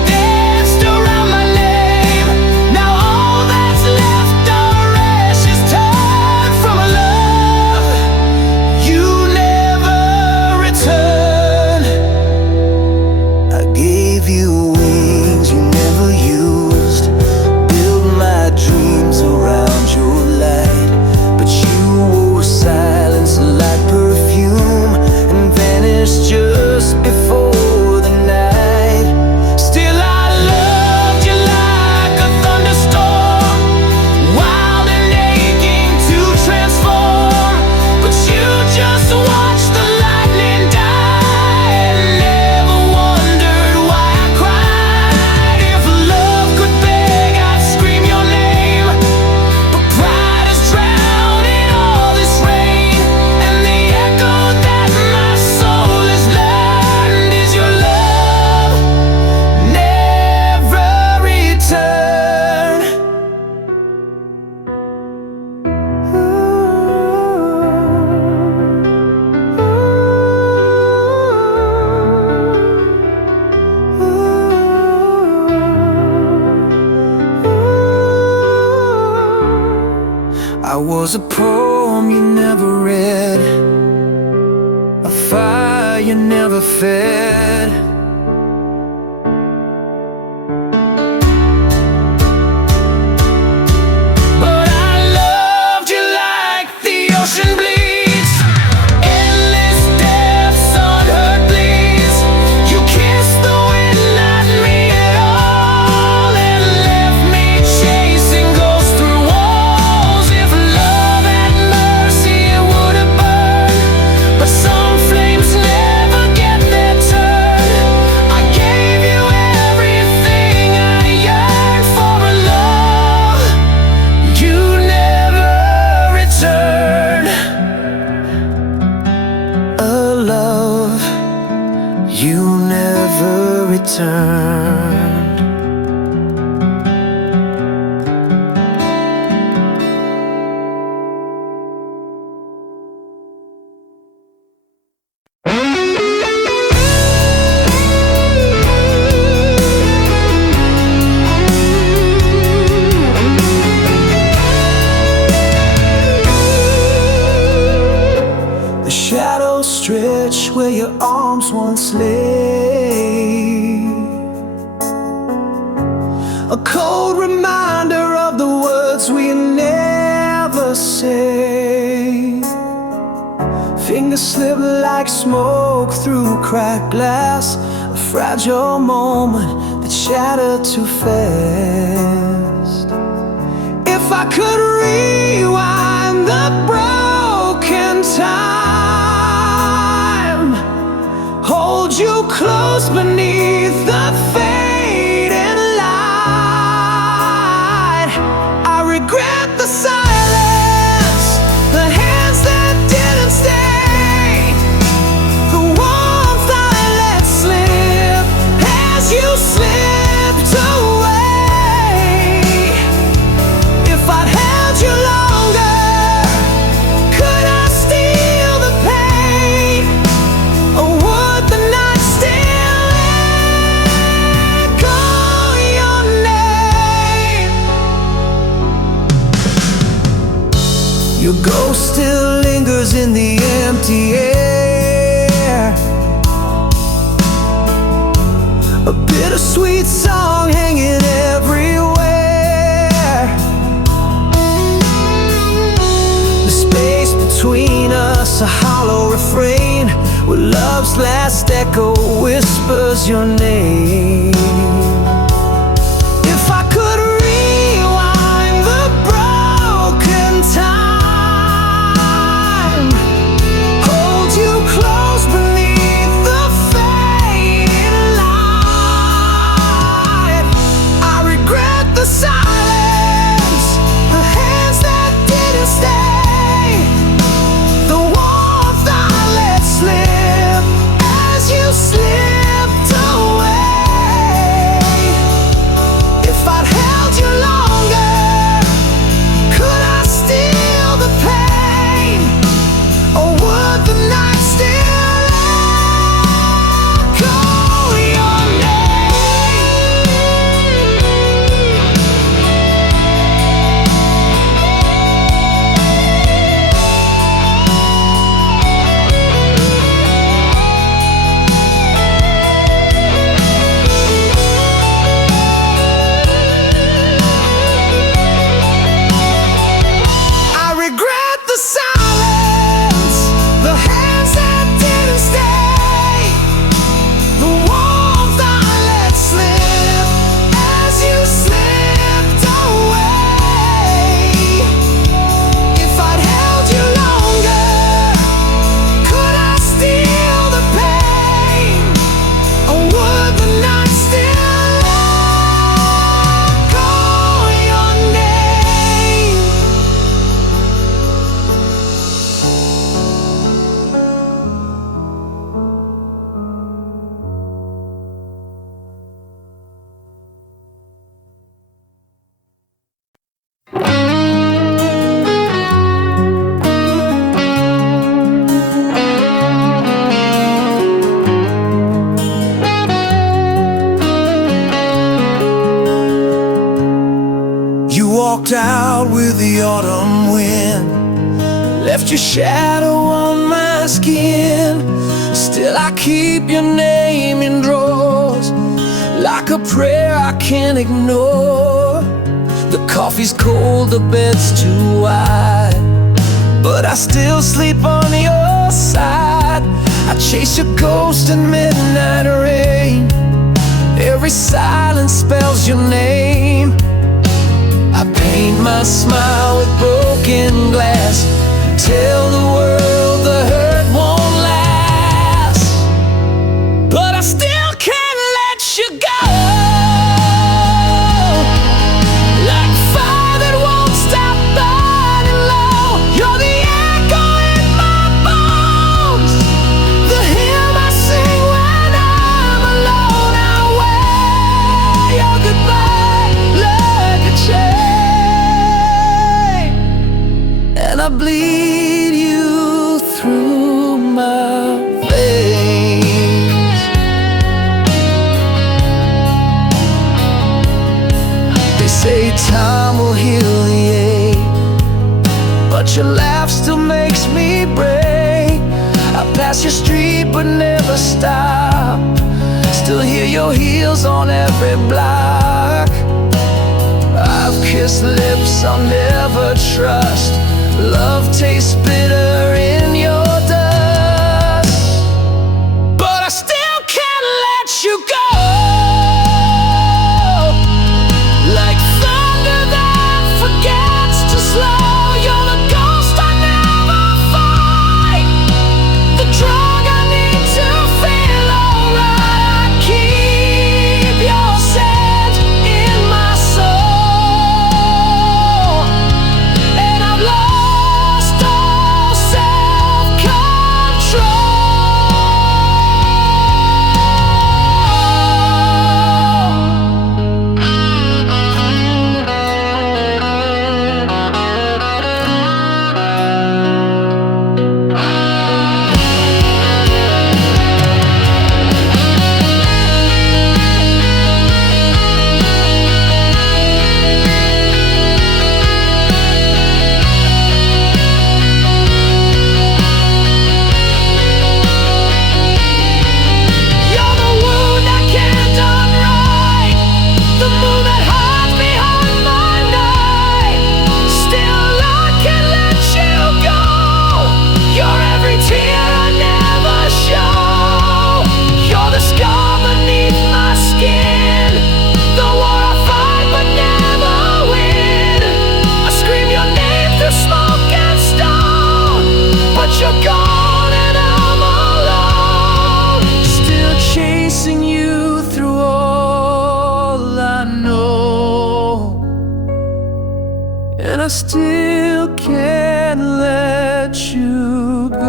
was a poem you never read, a fire you never fed. But I loved you like the ocean bleeds, endless depths, unheard bleeds. You kissed the wind, not me at all, and left me chasing ghosts through walls. If love had mercy, it would have burned, but some flames never get their turn. I gave you everything I yearned for, a love you never returned, a love you never returned. The shadows stretch where your arms once lay, a cold reminder of the words we never say. Fingers slip like smoke through cracked glass, a fragile moment that shattered too fast. If I could rewind the broken time, hold you close beneath the fading light, I regret the silence, the hands that didn't stay, the warmth I let slip as you slipped away. If I'd held you longer, could I steal the pain, or would the night still echo your name? Your ghost still lingers in the empty air, a bittersweet song hanging everywhere. The space between us, a hollow refrain, where love's last echo whispers your name. If I could rewind the broken time, hold you close beneath the fading light, I regret the silence, the hands that didn't stay, the warmth I let slip as you slipped away. walked out with the autumn wind, left your shadow on my skin. Still I keep your name in drawers, like a prayer I can't ignore. The coffee's cold, the bed's too wide, but I still sleep on your side. I chase your ghost in midnight rain. Every silence spells your name. I paint my smile with broken glass, tell the world the hurt won't last. But I still can't let you go, like fire that won't stop burning low. You're the echo in my bones, the hymn I sing when I'm alone. I wear your goodbye like a chain, and I bleed you through my veins. They say time will heal the ache, but your laugh still makes me break. I pass your street but never stop, still hear your heels on every block. I've kissed lips I'll never trust, love tastes bitter in your dust. But I still can't let you go, like thunder that forgets to slow. You're the ghost I never fight, the drug I need to feel alright. I keep your scent in my soul, and I've lost all self-control. You're the wound I can't unwrite, the moon that hides behind my night. Still I can't let you go, you're every tear I never show. You're the scar beneath my skin, the war I fight but never win. I scream your name through smoke and stone, but you're gone and I'm alone, still chasing you through all I know. And I still can't let you go.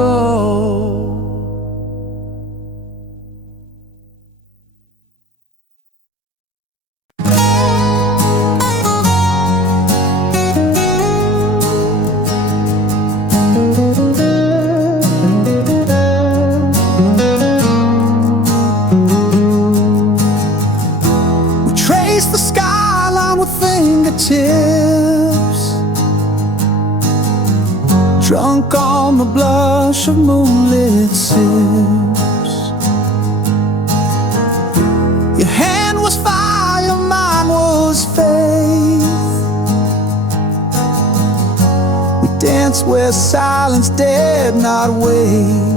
We trace the skyline with fingertips, drunk on the blush of moonlit sips. Your hand was fire, mine was faith. We danced where silence dared not wait,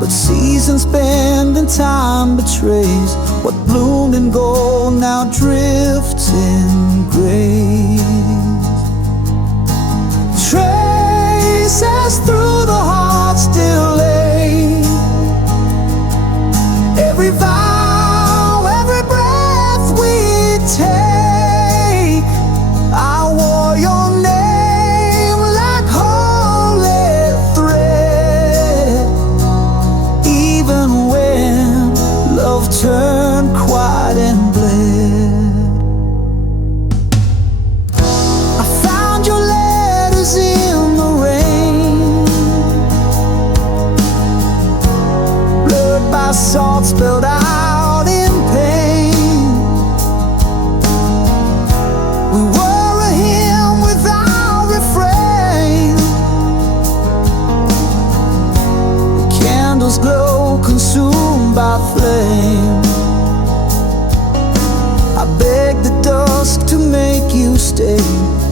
but seasons bend and time betrays. What bloomed in gold now drifts in grace. Traces through the heart still lay, every vow, every breath we take. I wore your name like holy thread, even when love turned quiet and bled. risk to make you stay,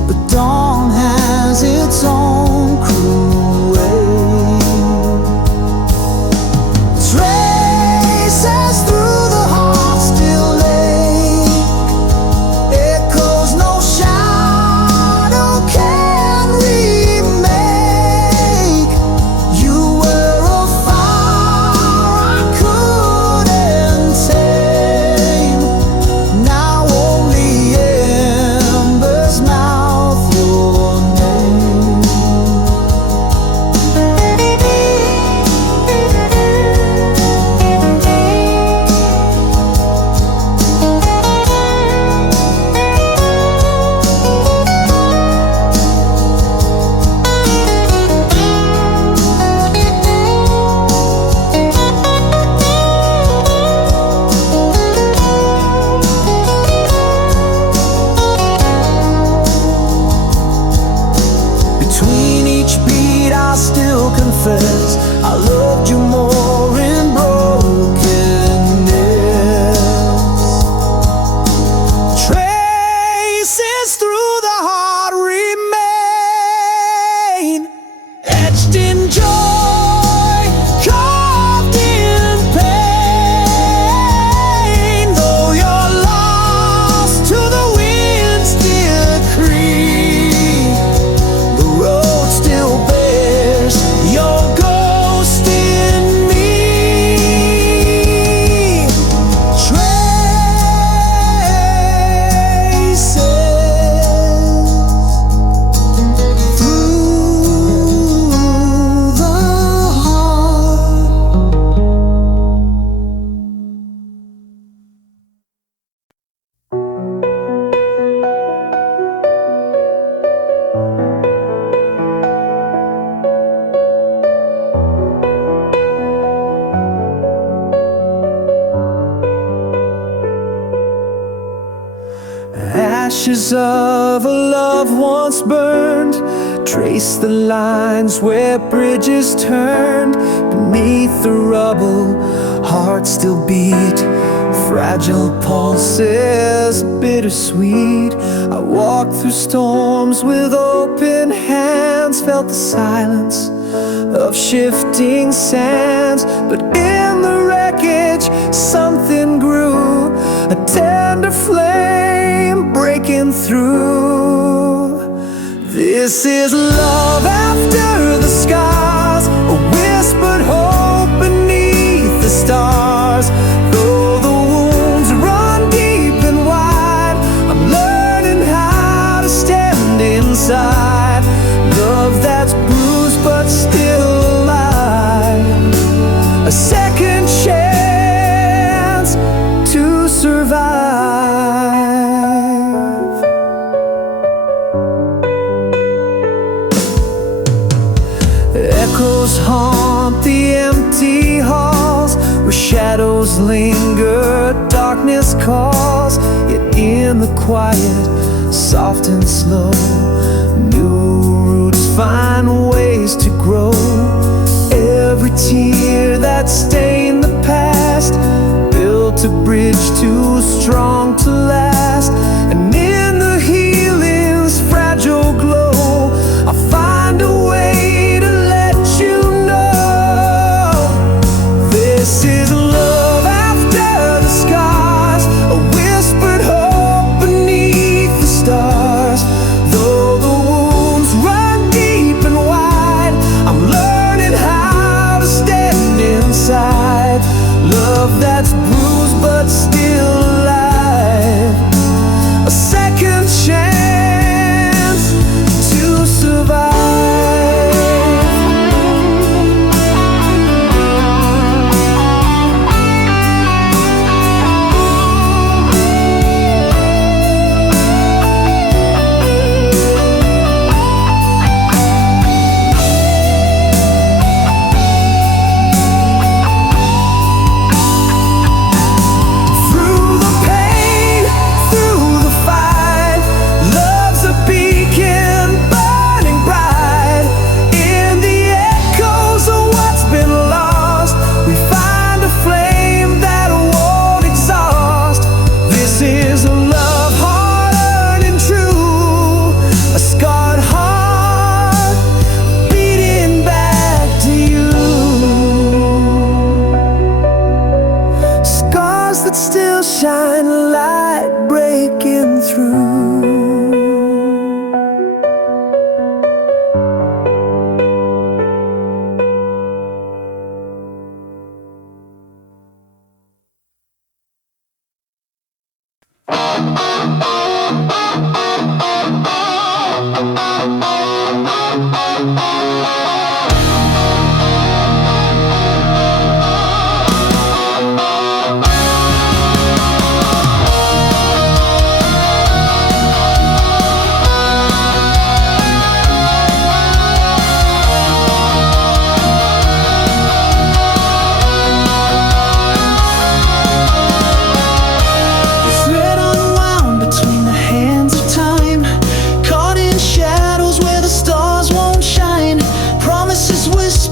but dawn has its own cruel way. Traces through the heart still lay, echoes no shadow can remake. You were a fire I couldn't tame. Now only embers mouth your name. Between each beat I still confess I loved you more in brokenness. Traces through the heart remain, etched in joy, carved in pain. Though you're lost to the wind's decree, the road still bears your ghost in me. Traces through the heart. Ashes of a love once burned, trace the lines where bridges turned. Beneath the rubble, hearts still beat, fragile pulses, bittersweet. I walked through storms with open hands, felt the silence of shifting sands. But in the wreckage, something grew, a tender flame breaking through. This is love after the scars, a whispered hope beneath the stars. Though the wounds run deep and wide, I'm learning how to stand inside. Love that's bruised but still alive, a second chance to survive. Echoes haunt the empty halls where shadows linger, darkness calls. Yet in the quiet, soft and slow, new roots find ways to grow. Every tear that stained the past built a bridge too strong to last. And in the healing's fragile glow, I'll find a way to let you know. This is love after the scars, a whispered hope beneath the stars. Though the wounds run deep and wide, I'm learning how to stand inside. Love that's bruised but still alive.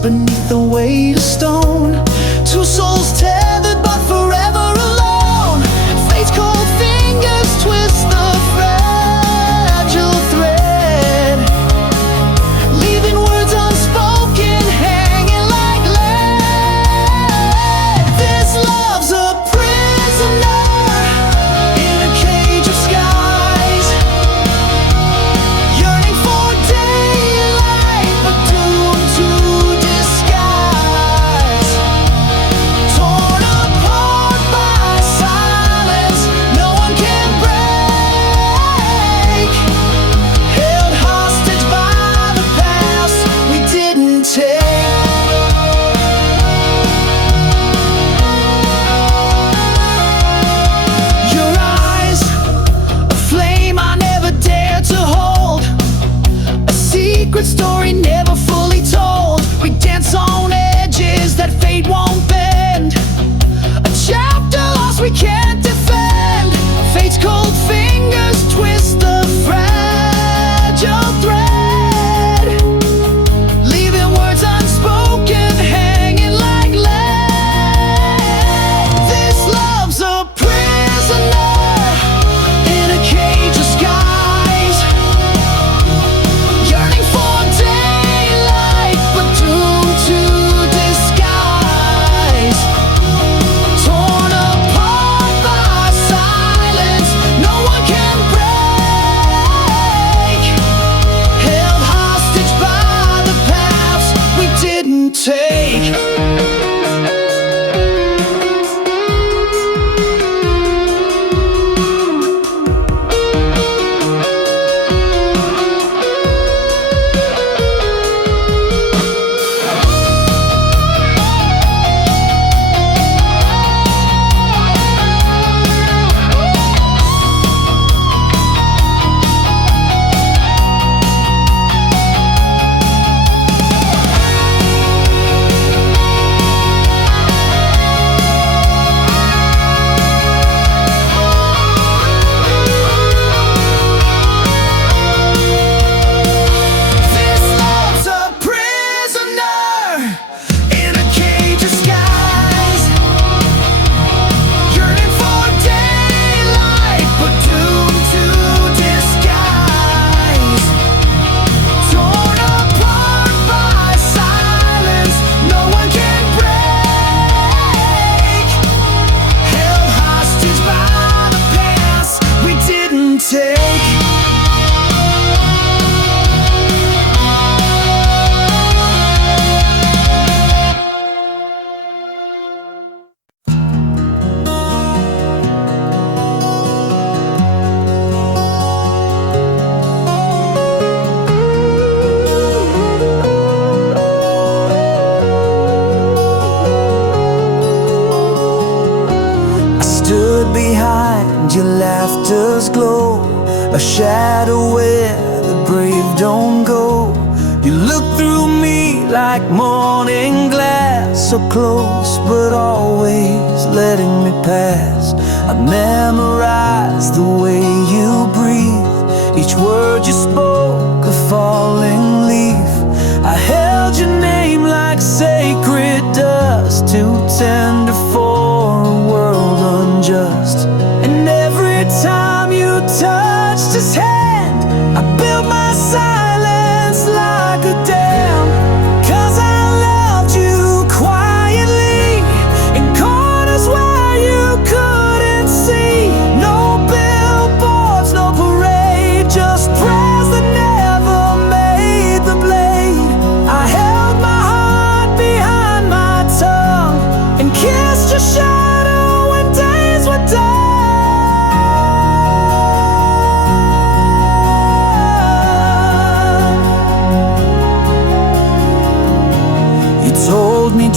Beneath the weight of stone, two souls tethered but forever alone. Fate's cold fingers twist the fragile thread, leaving words unspoken hanging like lead. This love's a prisoner in a cage of skies, yearning for daylight but doomed to story never fully told. We dance on edges that fate won't bend, a chapter lost we can't defend. Fate's cold fingers twist the fragile thread, leaving words unspoken hanging like lead. This love's a prisoner in a cage of skies, yearning for daylight but doomed to disguise. Torn apart by silence no one can break, held hostage by the paths we didn't take. Behind your laughter's glow, a shadow where the brave don't go. You look through me like morning glass, so close but always letting me pass. I memorized the way you breathe, each word you spoke a falling leaf. I held your name like sacred dust, too tender for a world unjust. And every time you touched his hand, I built my silence like a dam. 'Cause I loved you quietly in corners where you couldn't see. No billboards, no parade, just prayers that never made the blade. I held my heart behind my tongue and kissed your shadow when days were done.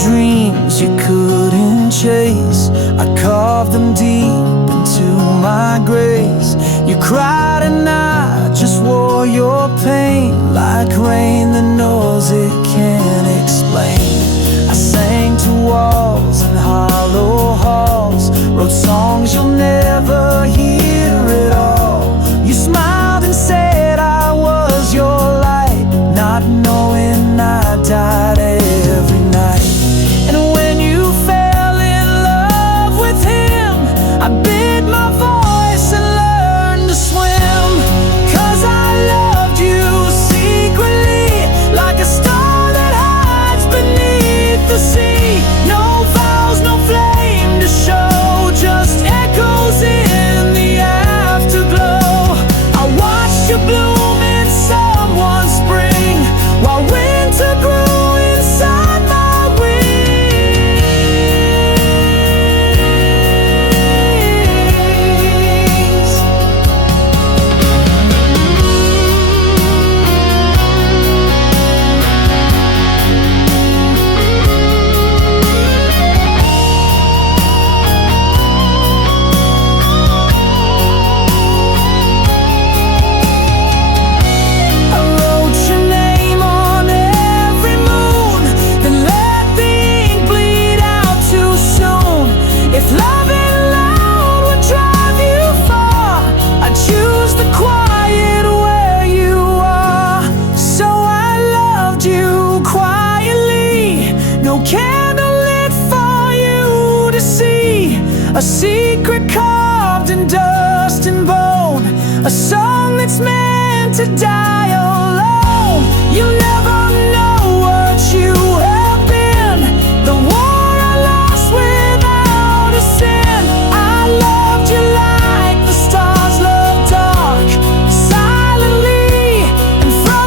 dreams you couldn't chase. I carved them deep into my grace. You cried and I just wore your pain like rain that knows it can't explain. I sang to walls and hollow halls, wrote songs you'll never hear at all. You smiled and said I was your light, not knowing I died every night. And when you fell in love with him, I bit my voice and learned to swim. 'Cause I loved you secretly, like a star that hides beneath the sea. No vows, no flame to show, just echoes in the afterglow. I watched you bloom in someone's spring, while winter grew inside my wings. I wrote your name on every moon, then let the ink bleed out too soon. If loving loud would drive you far, I'd choose the quiet where you are. So I loved you quietly, no candle lit for you to see. A secret carved in dust and bone, a song that's meant to die alone. You'll never know what you have been, the war I lost without a sin. I loved you like the stars love dark, silently and from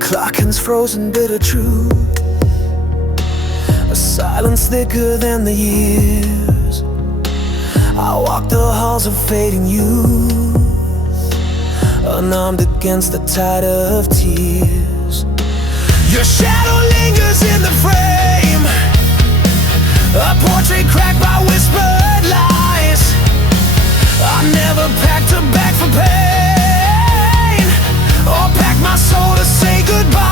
clock hands frozen bitter truth, a silence thicker than the years. I walk the halls of fading youth, unarmed against the tide of tears. Your shadow lingers in the frame, a portrait cracked by whispered lies. I never packed a bag for pain, or packed my soul to say goodbye.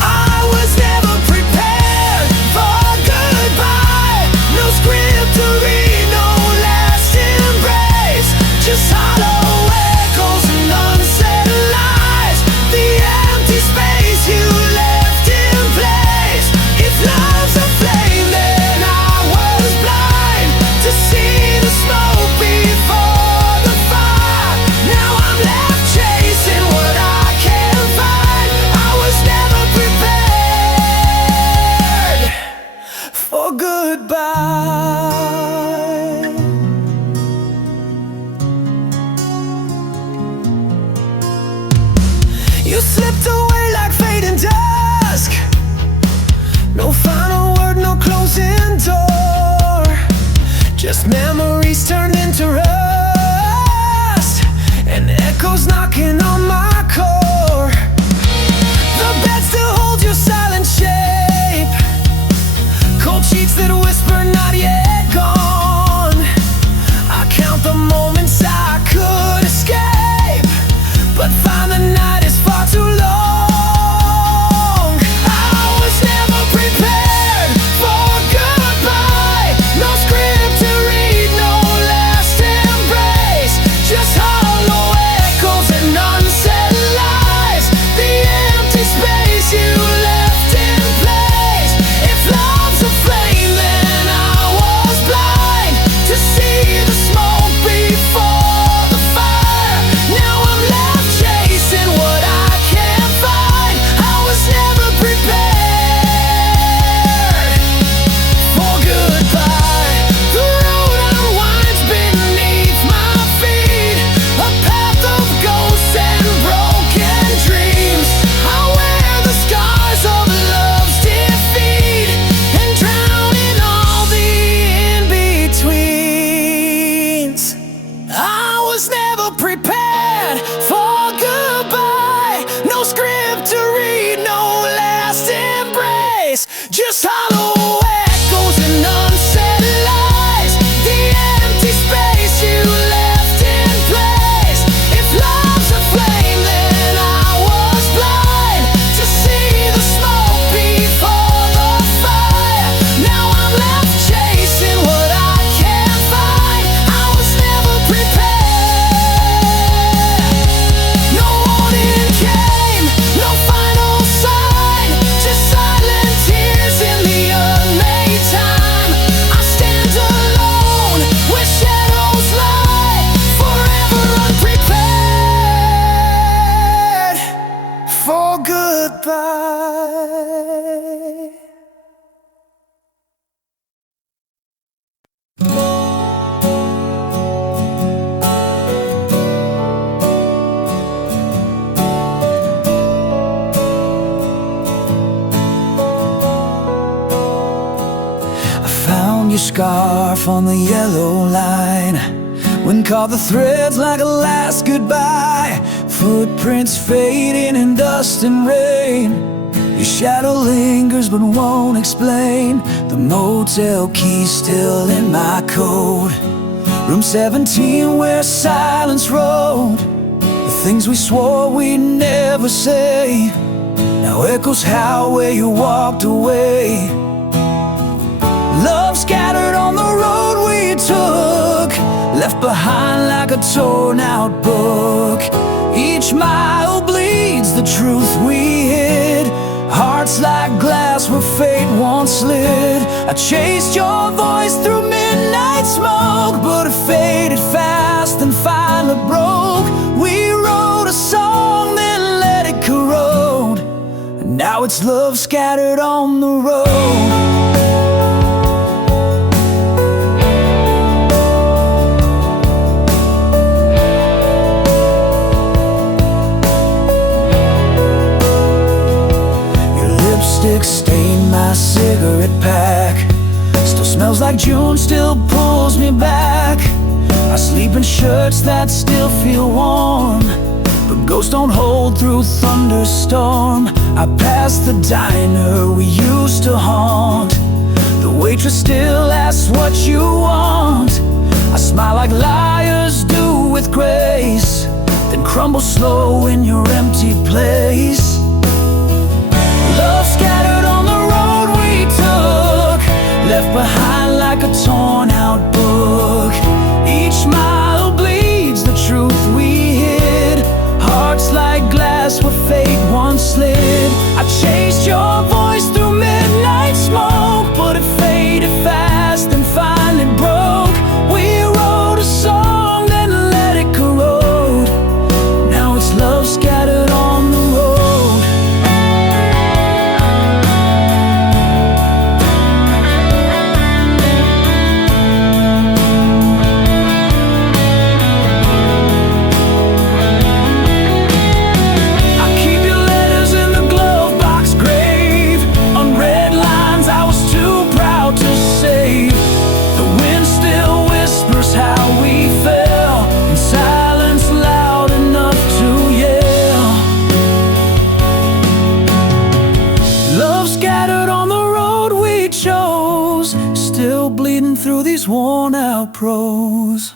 I was never prepared for goodbye. No script to read, no last embrace, just hollow echoes and unsaid lies. The empty space you left in place. If love's a flame, then I was blind to see the smoke before the fire. Now I'm left chasing what I can't find. I was never prepared for goodbye. You slipped away like fading dusk, no final word, no closing door, just memories turned into rust, and echoes knocking on my core. The bed still holds your silent shape, cold sheets that whisper not yet scarf on the yellow line. Wind caught the threads like a last goodbye. Footprints fading in dust and rain. Your shadow lingers but won't explain. The motel key still in my coat. Room 17 where silence rode. The things we swore we'd never say now echoes how where you walked away. Love scattered on the road we took, left behind like a torn out book. Each mile bleeds the truth we hid. Hearts like glass where fate once slid. I chased your voice through midnight smoke, but it faded fast and finally broke. We wrote a song, then let it corrode, and now it's love scattered on the road. Stain my cigarette pack. Still smells like June, still pulls me back. I sleep in shirts that still feel warm, but ghosts don't hold through thunderstorm. I pass the diner we used to haunt. The waitress still asks what you want. I smile like liars do with grace, then crumble slow in your empty place. Love scattered on the road we took, left behind like a torn out book. Each mile bleeds the truth we hid. Hearts like glass where fate once slid. I chased your voice through midnight smoke, but it faded fast and finally broke. We wrote a song, then let it corrode. Now it's love scattered on the road. Still bleeding through these worn out prose.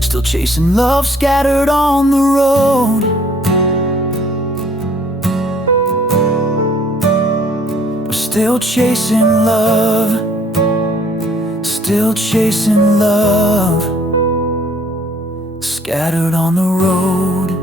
Still chasing love scattered on the road. We're still chasing love. Still chasing love scattered on the road.